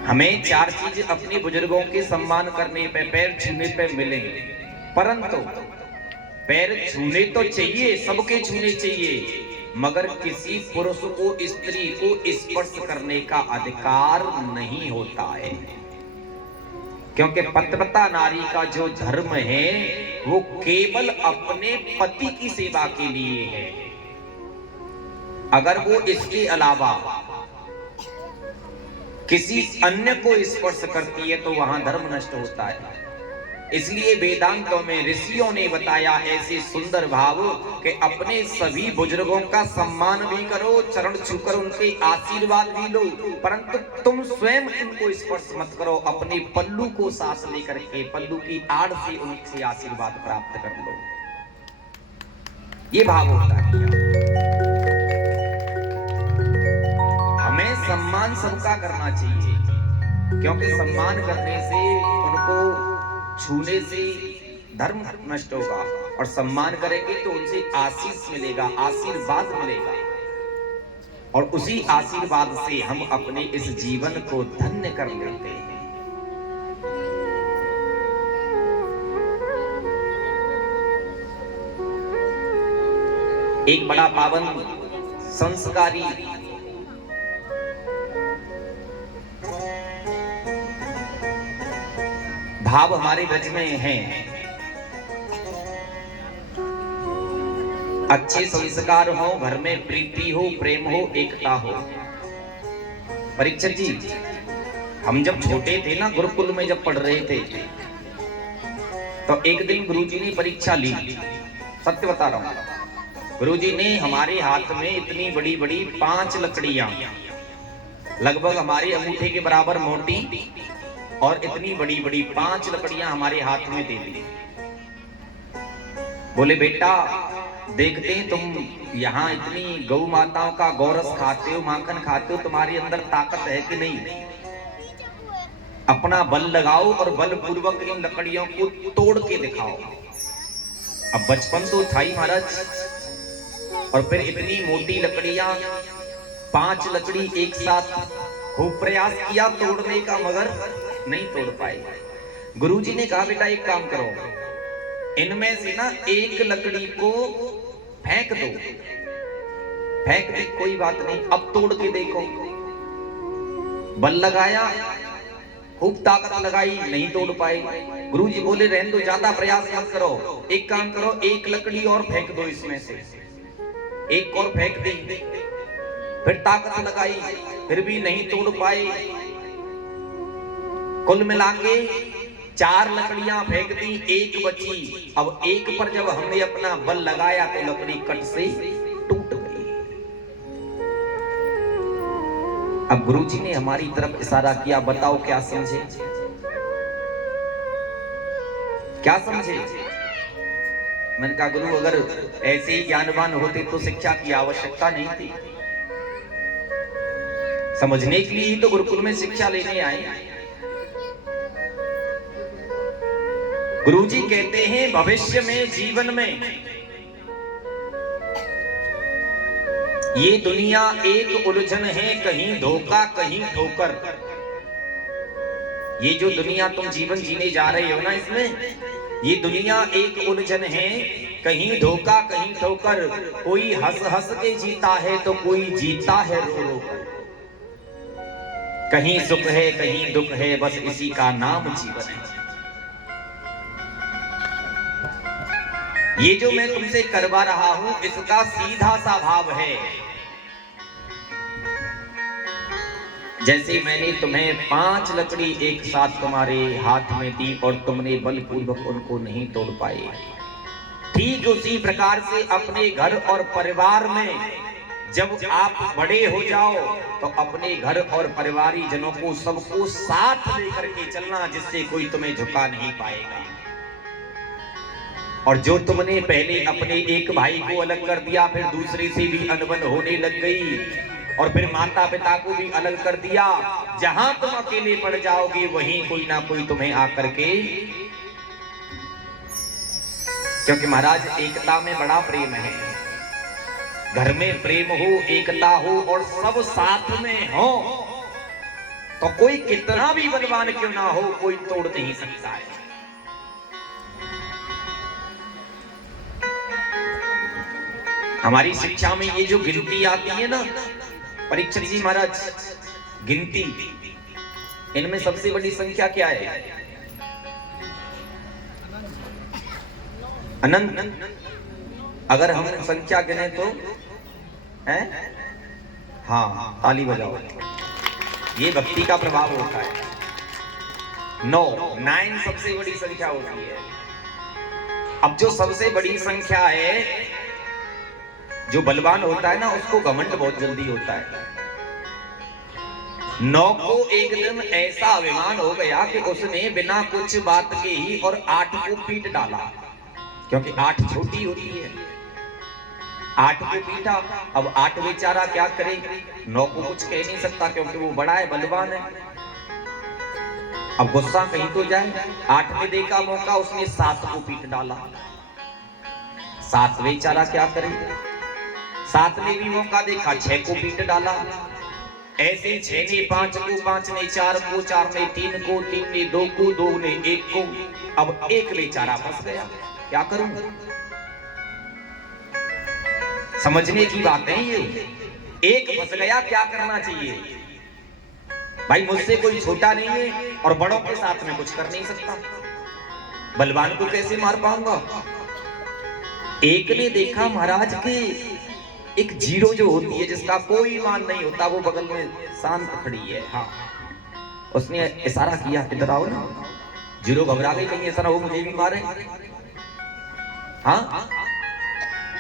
हमें 4 चीज अपने बुजुर्गों के सम्मान करने पे, पैर छूने पे मिलेंगे। परंतु पैर छूने तो चाहिए, सबके छूने चाहिए, मगर किसी पुरुष को, स्त्री को स्पर्श करने का अधिकार नहीं होता है। क्योंकि पतिव्रता नारी का जो धर्म है वो केवल अपने पति की सेवा के लिए है। अगर वो इसके अलावा किसी अन्य को स्पर्श करती है तो वहां धर्म नष्ट होता है। इसलिए वेदांतों में ऋषियों ने बताया ऐसे सुंदर भाव कि अपने सभी बुजुर्गों का सम्मान भी करो, चरण छूकर उनके आशीर्वाद भी लो, परंतु तुम स्वयं इनको स्पर्श मत करो। अपने पल्लू को साथ लेकर के पल्लू की आड़ से उनसे आशीर्वाद प्राप्त कर लो। ये भाव होता है। हमें सम्मान सबका करना चाहिए, क्योंकि सम्मान करने से, उनको छूने से धर्म नष्ट होगा, और सम्मान करेंगे तो उनसे आशीष मिलेगा, आशीर्वाद मिलेगा। और उसी आशीर्वाद से हम अपने इस जीवन को धन्य कर लेते हैं। एक बड़ा पावन संस्कारी भाव हमारे ब्रज में है। अच्छे संस्कार हो, घर में प्रीति हो, प्रेम हो, एकता हो। परीक्षित जी, हम जब छोटे थे ना, गुरुकुल में जब पढ़ रहे थे, तो एक दिन गुरुजी ने परीक्षा ली। सत्य बता रहा हूं, गुरुजी ने हमारे हाथ में इतनी बड़ी बड़ी 5 लकड़ियां, लगभग हमारे अंगूठे के बराबर मोटी और इतनी बड़ी बड़ी 5 लकड़ियां हमारे हाथ में दे दी। बोले बेटा देखते हैं तुम यहाँ इतनी गौ माताओं का गौरस खाते हो, माखन खाते हो, तुम्हारे अंदर ताकत है कि नहीं? अपना बल लगाओ और बलपूर्वक इन लकड़ियों को तोड़ के दिखाओ। अब बचपन तो था ही महाराज, और फिर इतनी मोटी लकड़ियां, 5 लकड़ी एक साथ, खूब प्रयास किया तोड़ने का मगर नहीं तोड़ पाए। गुरुजी ने कहा बेटा एक काम करो, इनमें से ना एक लकड़ी को फेंक दो। फेंक दी, कोई बात नहीं, अब तोड़ के देखो। बल लगाया, खूब ताकत लगाई, नहीं तोड़ पाए। गुरुजी बोले रहने दो, ज्यादा प्रयास मत करो, एक काम करो, एक लकड़ी और फेंक दो इसमें से। एक और फेंक दी, फिर ताकत लगाई, फिर भी नहीं तोड़ पाए। कुल मिला के 4 लकड़ियां फेंक दी, एक बची। अब एक पर जब हमने अपना बल लगाया तो लकड़ी कट से टूट गई। अब गुरुजी ने हमारी तरफ इशारा किया, बताओ क्या समझे? क्या समझे? मैंने कहा गुरु अगर ऐसे ही ज्ञानवान होते तो शिक्षा की आवश्यकता नहीं थी। समझने के लिए ही तो गुरुकुल में शिक्षा लेने आए। गुरुजी कहते हैं भविष्य में, जीवन में ये दुनिया एक उलझन है, कहीं धोखा कहीं ठोकर। ये जो दुनिया तुम जीवन जीने जा रहे हो ना, इसमें ये दुनिया एक उलझन है, कहीं धोखा कहीं ठोकर। कोई हंस हंस के जीता है तो कोई जीता है रो रो कर। कहीं सुख है कहीं दुख है, बस इसी का नाम जीवन है। ये जो मैं तुमसे करवा रहा हूं, इसका सीधा सा भाव है। जैसे मैंने तुम्हें 5 लकड़ी एक साथ तुम्हारे हाथ में दी और तुमने बलपूर्वक उनको नहीं तोड़ पाए, ठीक उसी प्रकार से अपने घर और परिवार में जब आप बड़े हो जाओ तो अपने घर और परिवारी जनों को सबको साथ लेकर के चलना, जिससे कोई तुम्हें झुका नहीं पाएगा। और जो तुमने पहले अपने एक भाई को अलग कर दिया, फिर दूसरे से भी अनबन होने लग गई, और फिर माता पिता को भी अलग कर दिया, जहां तुम अकेले पड़ जाओगे वहीं कोई ना कोई तुम्हें आकर के, क्योंकि महाराज एकता में बड़ा प्रेम है। घर में प्रेम हो, एकता हो और सब साथ में हो तो कोई कितना भी बलवान क्यों ना हो, कोई तोड़ नहीं सकता है। हमारी शिक्षा में ये जो गिनती आती है ना, परीक्षित जी महाराज, गिनती, इनमें सबसे बड़ी संख्या क्या है? अनंत। अगर हम संख्या गिने तो है, हाँ ताली बजाओ, ये भक्ति का प्रभाव होता है। 9 सबसे बड़ी संख्या होती है। अब जो सबसे बड़ी संख्या है, जो बलवान होता है ना, उसको घमंड बहुत जल्दी होता है। 9 को एक दिन ऐसा अभिमान हो गया कि उसने बिना कुछ बात के ही और 8 को पीट डाला, क्योंकि 8 छोटी होती है। 8 को पीटा। अब 8 बेचारा क्या करे, 9 को कुछ कह नहीं सकता क्योंकि वो बड़ा है, बलवान है। अब गुस्सा कहीं तो जाए, 8 ने देखा मौका, उसने 7 को पीट डाला। 7 बेचारा क्या करे, 7 ने भी मौका देखा, 6 को पीट डाला। ऐसे 6 ने 5 को, 5 ने 4 को, 4 ने 3 को, 3 ने 2 को, 2 ने 1 को। अब एक बेचारा फंस गया, क्या करूं? समझने की बात है ये। एक फंस गया, क्या करना चाहिए? भाई मुझसे कोई छोटा नहीं है और बड़ों के साथ में कुछ कर नहीं सकता, बलवान को कैसे मार पाऊंगा? एक ने देखा महाराज के एक जीरो जो होती है जिसका कोई मान नहीं होता, वो बगल में शांत खड़ी है। हाँ, उसने इशारा किया, इधर आओ ना। जीरो घबरा गई, कहीं ऐसा ना हो मुझे भी मारे। हाँ,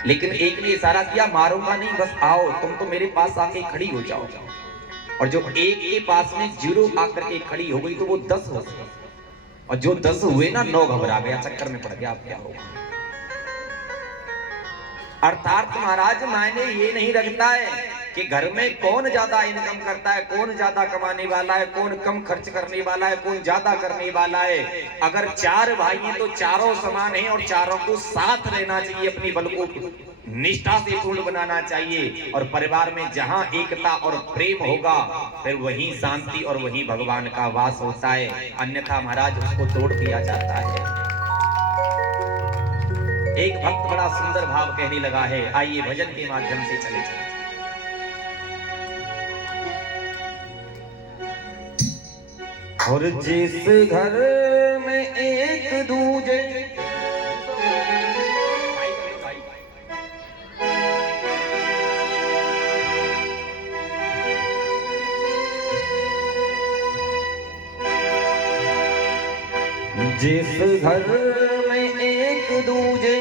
लेकिन एक ने इशारा किया, मारूंगा नहीं, बस आओ, तुम तो मेरे पास आके खड़ी हो जाओ। और जो एक के पास में जीरो आकर के खड़ी हो गई तो वो 10 हो गई, और जो 10 हुए ना 9 घबरा गया, चक्कर में पड़ गया, अब क्या होगा? अर्थात महाराज मायने ये नहीं रखता है कि घर में कौन ज्यादा इनकम करता है, कौन ज्यादा कमाने वाला है, कौन कम खर्च करने वाला है, कौन ज्यादा करने वाला है। अगर 4 भाई हैं तो चारों समान हैं और चारों को साथ रहना चाहिए, अपनी बल को निष्ठा से पूर्ण बनाना चाहिए। और परिवार में जहां एकता और प्रेम होगा फिर वहीं शांति और वहीं भगवान का वास होता है, अन्यथा महाराज उसको तोड़ दिया जाता है। एक भक्त बड़ा सुंदर भाव कहने लगा है, आइए भजन के माध्यम से चले चले। और जिस घर में एक दूजे जिस घर में एक दूजे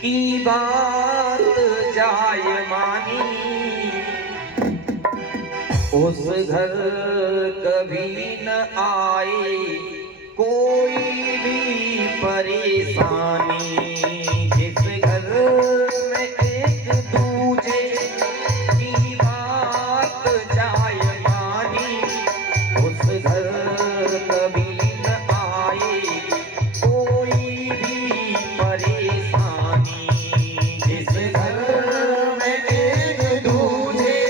की बात जाए मानी, उस घर कभी न आए कोई भी परेशानी। जिस घर में एक दूजे की बात जाए मानी, उस घर कभी न आए कोई भी परेशानी। जिस घर में एक दूजे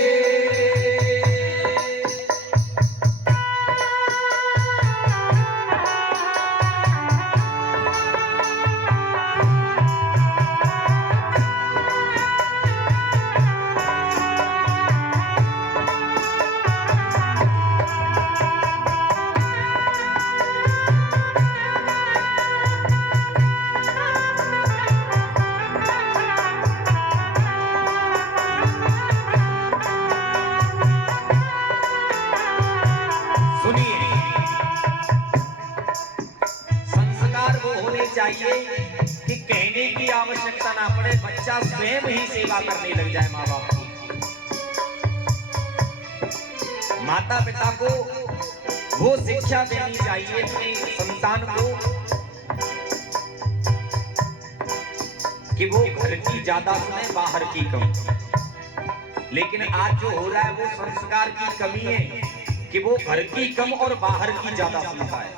चाहिए कि कहने की आवश्यकता ना पड़े, बच्चा स्वयं ही सेवा करने लग जाए माँ बाप की। माता पिता को वो शिक्षा देनी चाहिए अपने संतान को कि वो घर की ज्यादा सुने, बाहर की कम। लेकिन आज जो हो रहा है वो संस्कार की कमी है कि वो घर की कम और बाहर की ज्यादा सुनता है।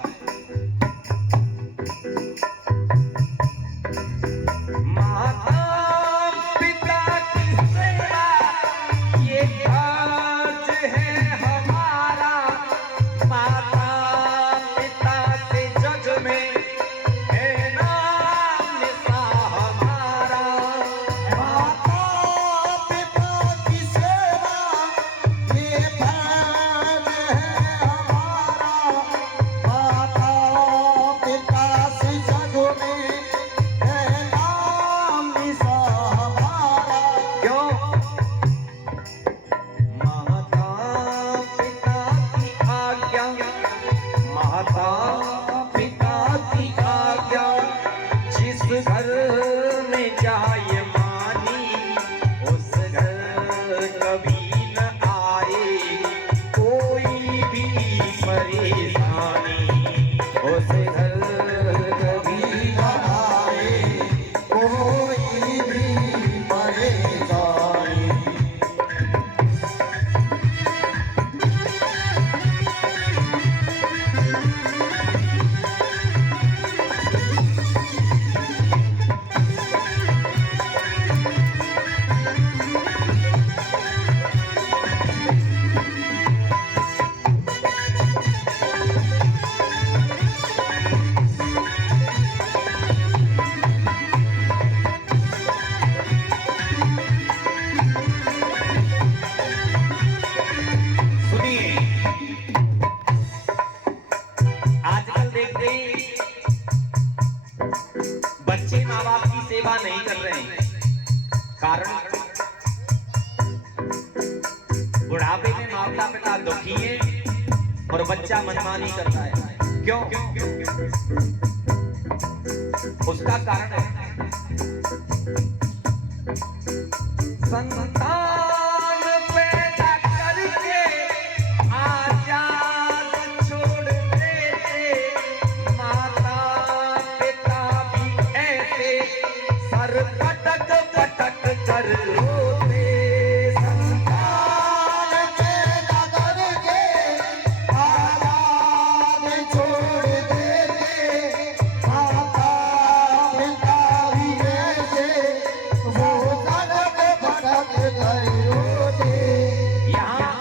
माता पिता दुखी हैं और बच्चा मनमानी करता है। क्यों? उसका कारण है संतान पैदा करके आजाद छोड़ देते, माता पिता भी ऐसे सर पटक पटक कर रोते। संतान पैदा करके आजाद छोड़ देते, माता पिता भी ऐसे वो सड़क भटक कर रोते। यहाँ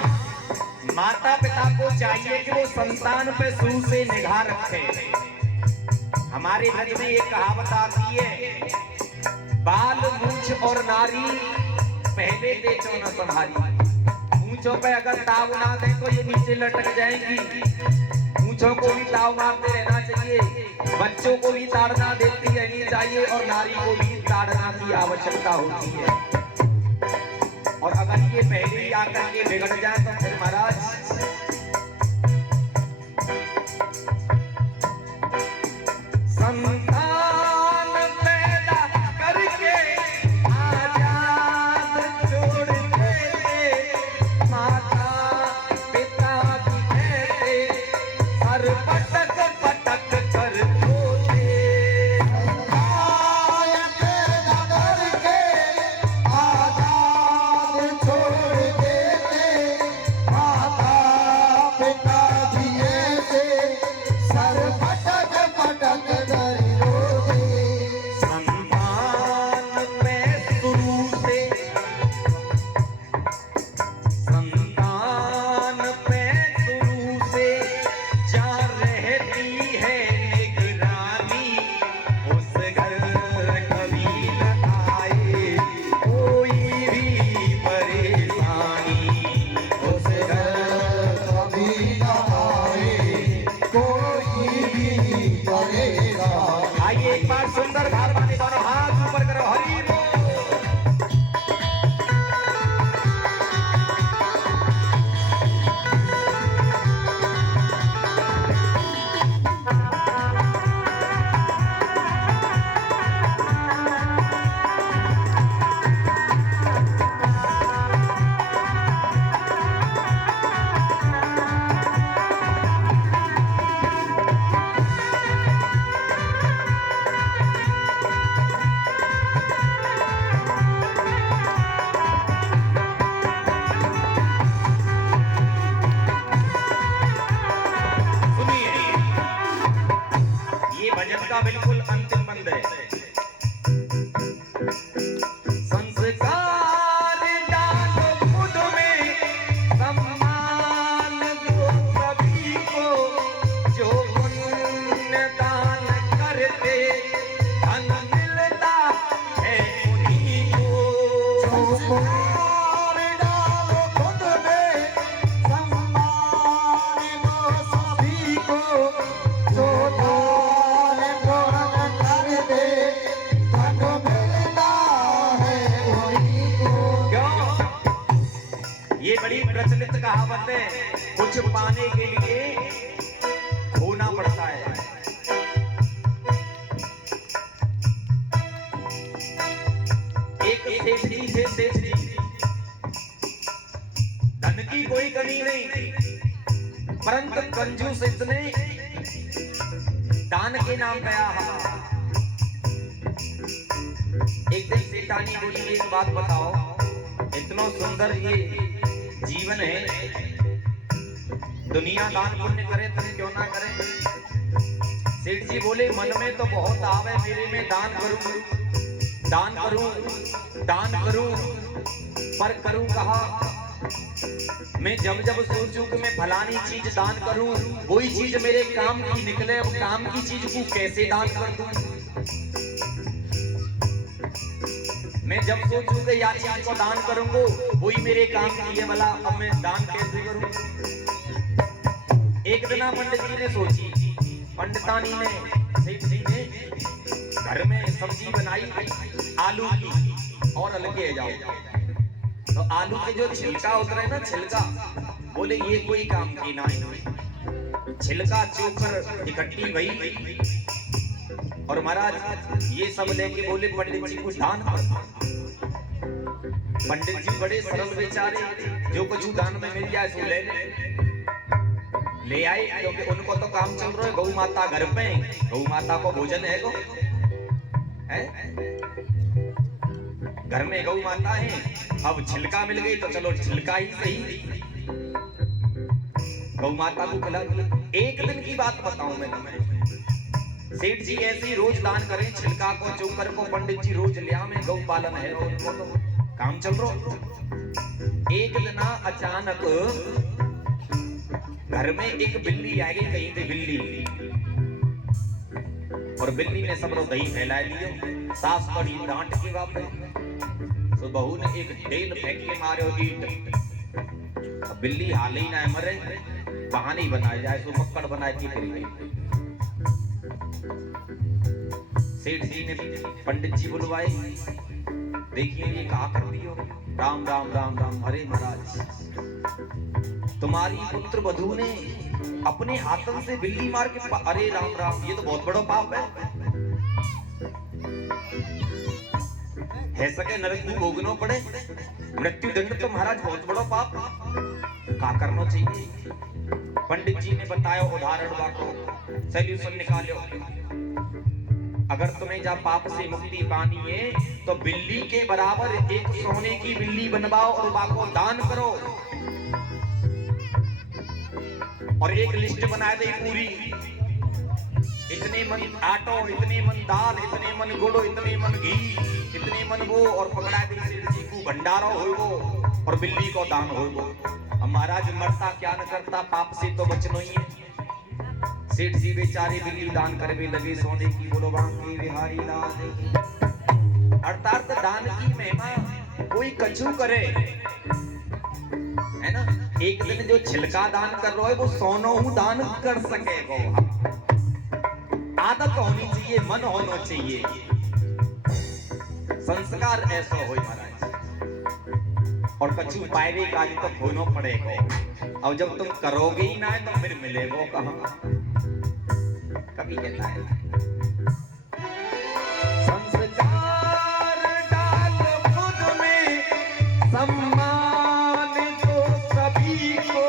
माता पिता को चाहिए कि वो संतान पे शुरू से निगाह रखे। हमारे ब्रज में एक कहावत आती है, बाल मूंछ और नारी पहले बेचो न संभारी। मूंछों पे अगर ताव ना दे तो ये नीचे लटक जाएंगी। मूंछों को भी ताव मारते रहना चाहिए, बच्चों को भी ताड़ना देती रहनी चाहिए और नारी को भी ताड़ना की आवश्यकता होती है। और अगर ये पहले ही आकर के बिगड़ जाए तो फिर महाराज संतान पैदा करके आजाद छोड़ देते, माता पिता भी ऐसे सर पटक पटक कर रोते। संतान पैदा करके आजाद छोड़ देते, माता पिता भी ऐसे सर पटक पटक कर रोते। संतान पे शुरू से संतान पे शुरू से जा रहती है निगरानी, उस घर कभी न आए कोई भी परेशानी, उस घर कभी न आए कोई भी परेशानी। आइए एक बार सुंदर भाव वाले दोनों हाथ ऊपर करो, हरि बोल। सुनिए, ये भजन का बिल्कुल अंतिम बंद है। संस्कार डालो खुद में, सम्मान दो सभी को, जो पुण्य दान करते धन मिलता है उन्हीं को। संस्कार डालो खुद में, सम्मान दो सभी को, जो दान पुण्य करते धन मिलता है उन्हीं को। क्यों? ये बड़ी प्रचलित कहावत है, कुछ पाने के लिए खोना पड़ता है। एक सेठ जी थे, सेठ जी धन की कोई कमी नहीं, परंतु कंजूस इतने दान के नाम पे आहा। एक दिन सेठानी बोली, एक बात बताओ, इतना सुंदर ये जीवन है, दुनिया दान पुण्य करे तुम क्यों ना करे? सेठ जी बोले, मन में तो बहुत आवे मेरे में दान करूं दान करूं दान करूं, पर करूं कहा? मैं जब जब सोचूं कि मैं फलानी चीज दान करूं, वही चीज मेरे काम की निकले, अब काम की चीज को कैसे दान कर दूं? मैं जब सोचूं कि यार चीज को दान करूंगा, वही मेरे काम की है, भला अब मैं दान कैसे करूं? एक दिन पंडित जी ने सोची, पंडितानी ने, सेठ जी ने घर में सब्जी बनाई आलू की और अलगे जाओ, तो आलू के जो छिलका उतरे ना, छिलका बोले ये कोई काम की ना छिलका चोकर इकट्ठी भई और महाराज ये सब लेके बोले पंडित जी को दान कर। पंडित जी बड़े सरल बेचारे, जो कुछ दान में मिल जाए सो ले आए, क्योंकि उनको तो काम चल रहा है, गौ माता घर पे, गौ माता को भोजन है गो है घर में गौ माता है। अब छिलका मिल गई तो चलो छिलका ही सही, गौ माता को खिला। एक दिन की बात बताऊं मैं तुम्हें, सेठ जी ऐसे ही रोज दान करें, छिलका को चोकर को पंडित जी रोज लिया में, गौ पालन है उनको तो काम चल रहा। एक दिन अचानक घर में एक बिल्ली आ गई, कहीं पे बिल्ली, और बिल्ली ने सब दही फैला लियो। सास बड़ी डांट की बात है, तो बहू ने एक ढेल फेंक के मारे ईट। अब बिल्ली हाल ही ना मरे, बहाने ही बनाया जाए, सो मक्कड़ बनाए की करी। सेठ जी ने पंडित जी बुलवाए, देखिए ये कहा कर दियो, राम राम राम राम। अरे महाराज तुम्हारी पुत्र वधू ने अपने हाथों से बिल्ली मार के अरे राम राम, ये तो बहुत बड़ा पाप है सके नरक में भोगना पड़े, मृत्यु दंड तो महाराज बहुत बड़ा पाप, क्या करना चाहिए। पंडित जी ने बताया उदाहरण वाको सॉल्यूशन निकालो, अगर तुम्हें जब पाप से मुक्ति पानी है तो बिल्ली के बराबर एक सोने की बिल्ली बनवाओ और बाको दान करो, और एक लिस्ट बना दे पूरी, इतने मन आटो, इतने मन दाल, इतने मन गुड़, इतने मन घी, इतने मन वो, और पकड़ा दे सेठ जी को भंडारा हो वो और बिल्ली को दान हो वो। अब महाराज मरता क्या न करता, पाप से तो बचना ही है। सेठ जी बेचारे बिल्ली दान करने लगे सोने की, बोलो बांके बिहारी लाल की। अर्थात दान की महिमा कोई कछु करे है ना। एक दिन जो छिलका दान कर रहा है वो सोनो दान कर सकेगा। आदत होनी चाहिए, मन होना चाहिए, संस्कार ऐसा हो महाराज, और कछु पायरे का तो होना पड़ेगा। और जब तुम करोगे ही ना तो फिर मिलेगा कहाँ। कभी कहता है संस्कार डाल खुद में, सम्मान दो सभी को,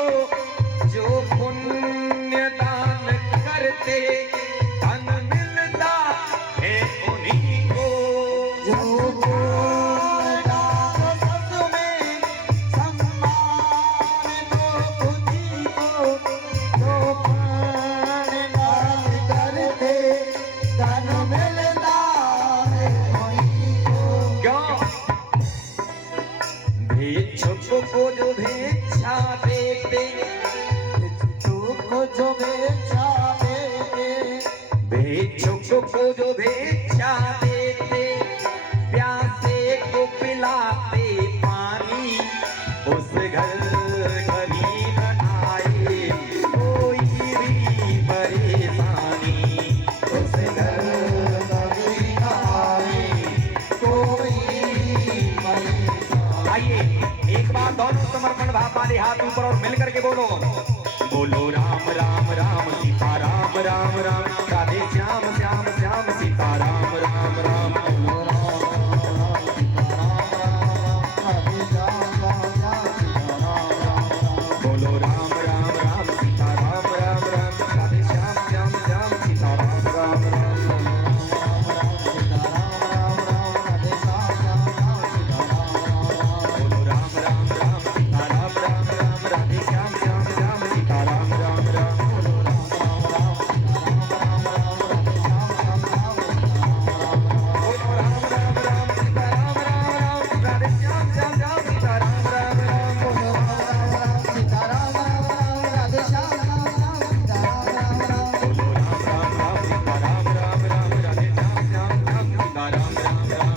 जो पुण्य दान करते धन मिलता है उन्हीं को। जो दान खुद में, सम्मान दो खुदी को, जो पुण्य दान करते धन मिलता है उन्हीं को। क्यों? भिक्षुक को जो भिक्षा देते, को जो बेचा दे, भिक्षुक को जो भिक्षा देते, प्यासे को पिलाते पानी, उस घर कभी न आए कोई भी परेशानी, उस घर कभी न आए कोई परेशानी। आइए एक बार दोनों समर्पण भाव वाले हाथ ऊपर और मिल करके बोलो, बोलो राम राम राम सीता राम राम राम, राधे श्याम श्याम श्याम सीता राम राम राम। बोलो राम राम राम सीता राम राम राम, राधे श्याम श्याम श्याम सीता राम राम राम। बोलो राम राम राम सीता राम राम राम, राधे श्याम श्याम श्याम सीता राम राम राम। बोलो राम राम राम सीता राम राम राम, राधे श्याम श्याम श्याम सीता राम राम राम। बोलो राम राम राम सीता राम राम राम, राधे श्याम श्याम श्याम सीता राम राम राम। बोलो राम राम राम सीता राम राम राम, राधे श्याम श्याम श्याम सीता राम राम राम।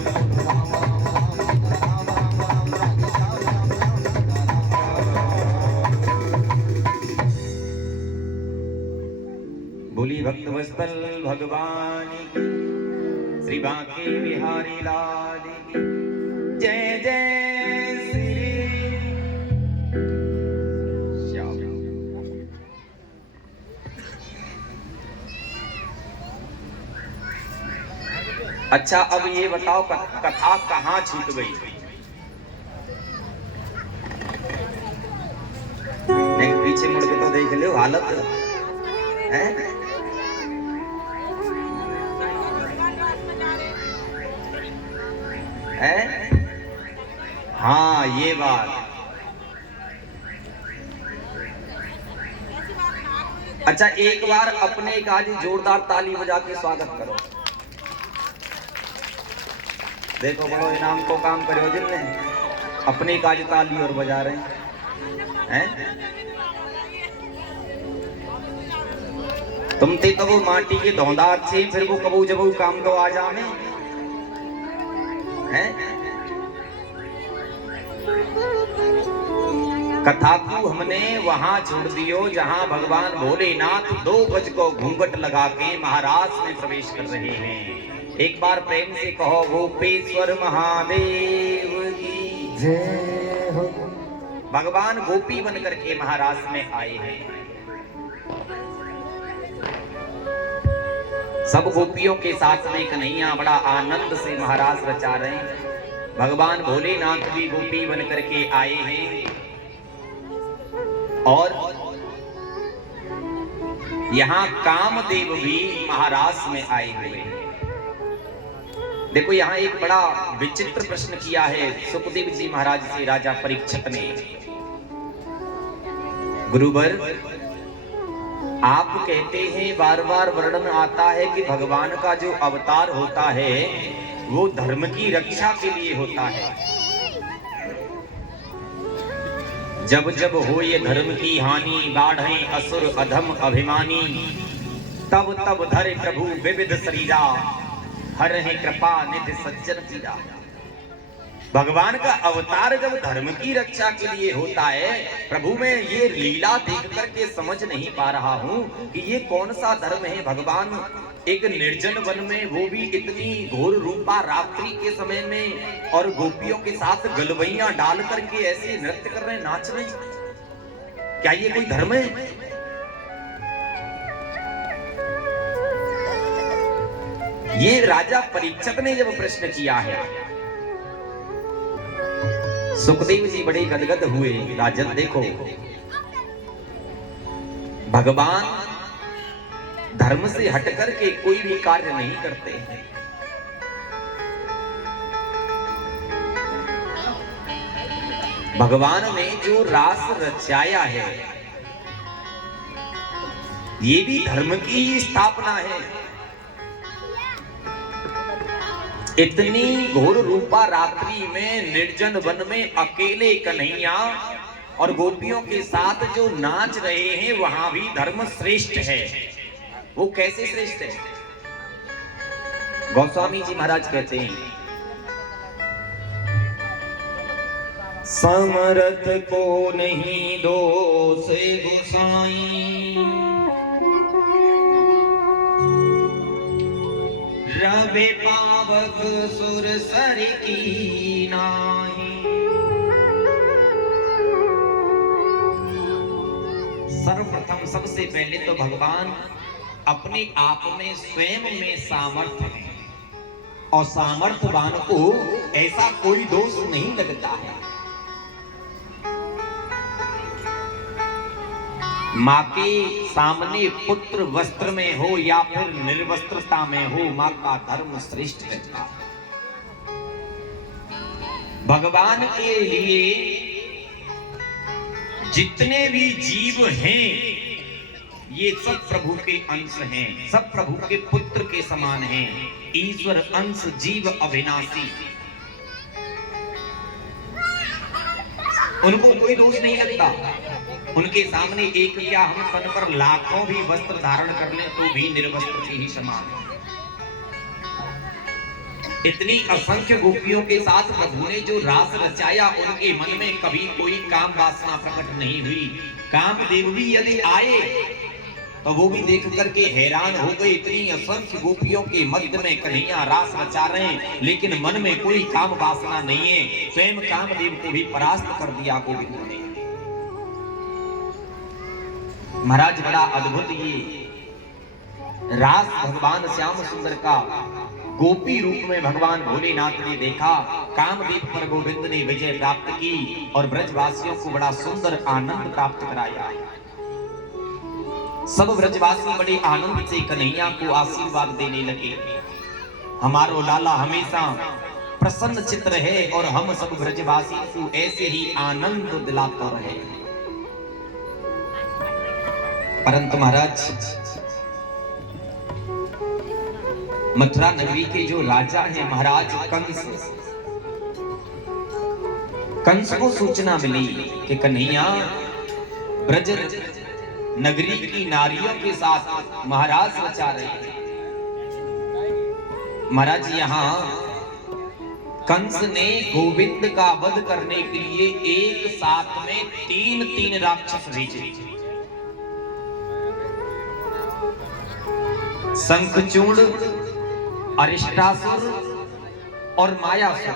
बोली भक्त वत्सल भगवान की, श्री बांके बिहारी लाल की जय जय श्री श्याम। अच्छा अब ये बताओ कथा कहाँ छूट गई? नहीं पीछे मुड़ के तो देख लो हालत है। हाँ ये बात। अच्छा एक बार अपने एक आज जोरदार ताली बजा के स्वागत करो। देखो बड़ो इनाम को काम करो जिनने अपने एक आज ताली और बजा रहे हैं। तुम थे तो वो माटी के धौंदा अच्छे फिर वो कबू जब काम तो आ जाने हैं। कथा को हमने वहां छोड़ दियो जहां भगवान भोलेनाथ 2 गज को घूंघट लगा के महाराज में प्रवेश कर रहे हैं। एक बार प्रेम से कहो गोपेश्वर महादेव की जय हो। भगवान गोपी बन करके महाराज में आए हैं। सब गोपियों के साथ में कन्हैया बड़ा आनंद से महाराज रचा रहे हैं। भगवान भोलेनाथ भी गोपी बन करके आए हैं और यहाँ कामदेव भी महाराज में आए हुए हैं। देखो यहाँ एक बड़ा विचित्र प्रश्न किया है सुखदेव जी महाराज से राजा परीक्षित ने। गुरुवर आप कहते हैं बार बार वर्णन आता है कि भगवान का जो अवतार होता है वो धर्म की रक्षा के लिए होता है। जब जब हो ये धर्म की हानि बाढ़े असुर अधम अभिमानी तब तब धरे प्रभु विविध शरीरा हर है कृपा निधि सज्जन पीरा। भगवान का अवतार जब धर्म की रक्षा के लिए होता है। प्रभु मैं ये लीला देख करके समझ नहीं पा रहा हूँ कि ये कौन सा धर्म है। भगवान एक निर्जन वन में वो भी इतनी घोर रूपा रात्रि के समय में और गोपियों के साथ गलवैया डाल करके ऐसे नृत्य कर रहे नाच रहे। क्या ये कोई धर्म है? ये राजा परीक्षित ने जब प्रश्न किया है सुखदेव जी बड़े गदगद हुए। राजन देखो भगवान धर्म से हटकर के कोई भी कार्य नहीं करते हैं। भगवान ने जो रास रचाया है ये भी धर्म की ही स्थापना है। इतनी घोर रूपा रात्रि में निर्जन वन में अकेले कन्हैया और गोपियों के साथ जो नाच रहे हैं वहां भी धर्म श्रेष्ठ है। वो कैसे श्रेष्ठ है? गोस्वामी जी महाराज कहते हैं समरथ को नहीं दोष गोसाई रवि पावक सुर सर की नाही। सर्वप्रथम सबसे पहले तो भगवान अपने आप में स्वयं में सामर्थ्य है और सामर्थ्यवान को ऐसा कोई दोष नहीं लगता है। माँ के सामने पुत्र वस्त्र में हो या फिर निर्वस्त्रता में हो माँ का धर्म श्रेष्ठ रहता है। भगवान के लिए जितने भी जीव हैं ये सब प्रभु के अंश हैं, सब प्रभु के पुत्र के समान हैं। ईश्वर अंश जीव अविनाशी, उनको कोई दोष नहीं लगता। उनके सामने एक या हम तन पर लाखों भी वस्त्र धारण कर ले तो भी निर्वस्त्र के ही समान है। इतनी असंख्य गोपियों के साथ प्रभु ने जो रास रचाया उनके मन में कभी कोई काम वासना प्रकट नहीं हुई। कामदेव भी यदि आए तो वो भी देख करके हैरान हो गए। इतनी असंख्य गोपियों के मध्य में कन्हैया रास रचा रहे हैं लेकिन मन में कोई काम वासना नहीं है। स्वयं कामदेव को भी परास्त कर दिया गोविंद ने। महाराज बड़ा अद्भुत ये रास भगवान श्याम सुंदर का गोपी रूप में भगवान भोलेनाथ ने देखा, कामदेव पर गोविंद ने विजय प्राप्त की और ब्रजवासियों को बड़ा सुंदर आनंद प्राप्त कराया। सब ब्रजवासी बड़े आनंद से कन्हैया को आशीर्वाद देने लगे। हमारो लाला हमेशा प्रसन्न चित्त रहे और हम सब ब्रजवासी को ऐसे ही आनंद दिलाता रहे। परंतु महाराज, मथुरा नगरी के जो राजा हैं महाराज कंस, कंस को सूचना मिली कि कन्हैया ब्रज नगरी की नारियों के साथ महाराज रचा रहे हैं। महाराज, यहां कंस ने गोविंद का वध करने के लिए एक साथ में तीन राक्षस भेजे। शंखचूड़, अरिष्टासुर और मायासुर।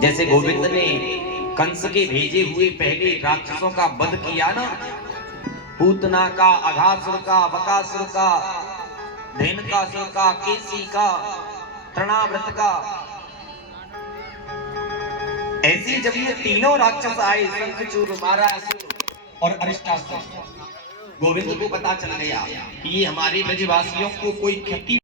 जैसे गोविंद ने कंस के भेजे हुए पहले राक्षसों का वध किया ना, पूतना का, अघासुर का, बकासुर का, धेनुकासुर का, केसी का, तृणाव्रत का, ऐसे जब ये तीनों राक्षस आए, शंखचूड़, मायासुर और अरिष्टासुर, गोविंद को पता चल गया कि ये हमारे ब्रजवासियों को कोई क्षति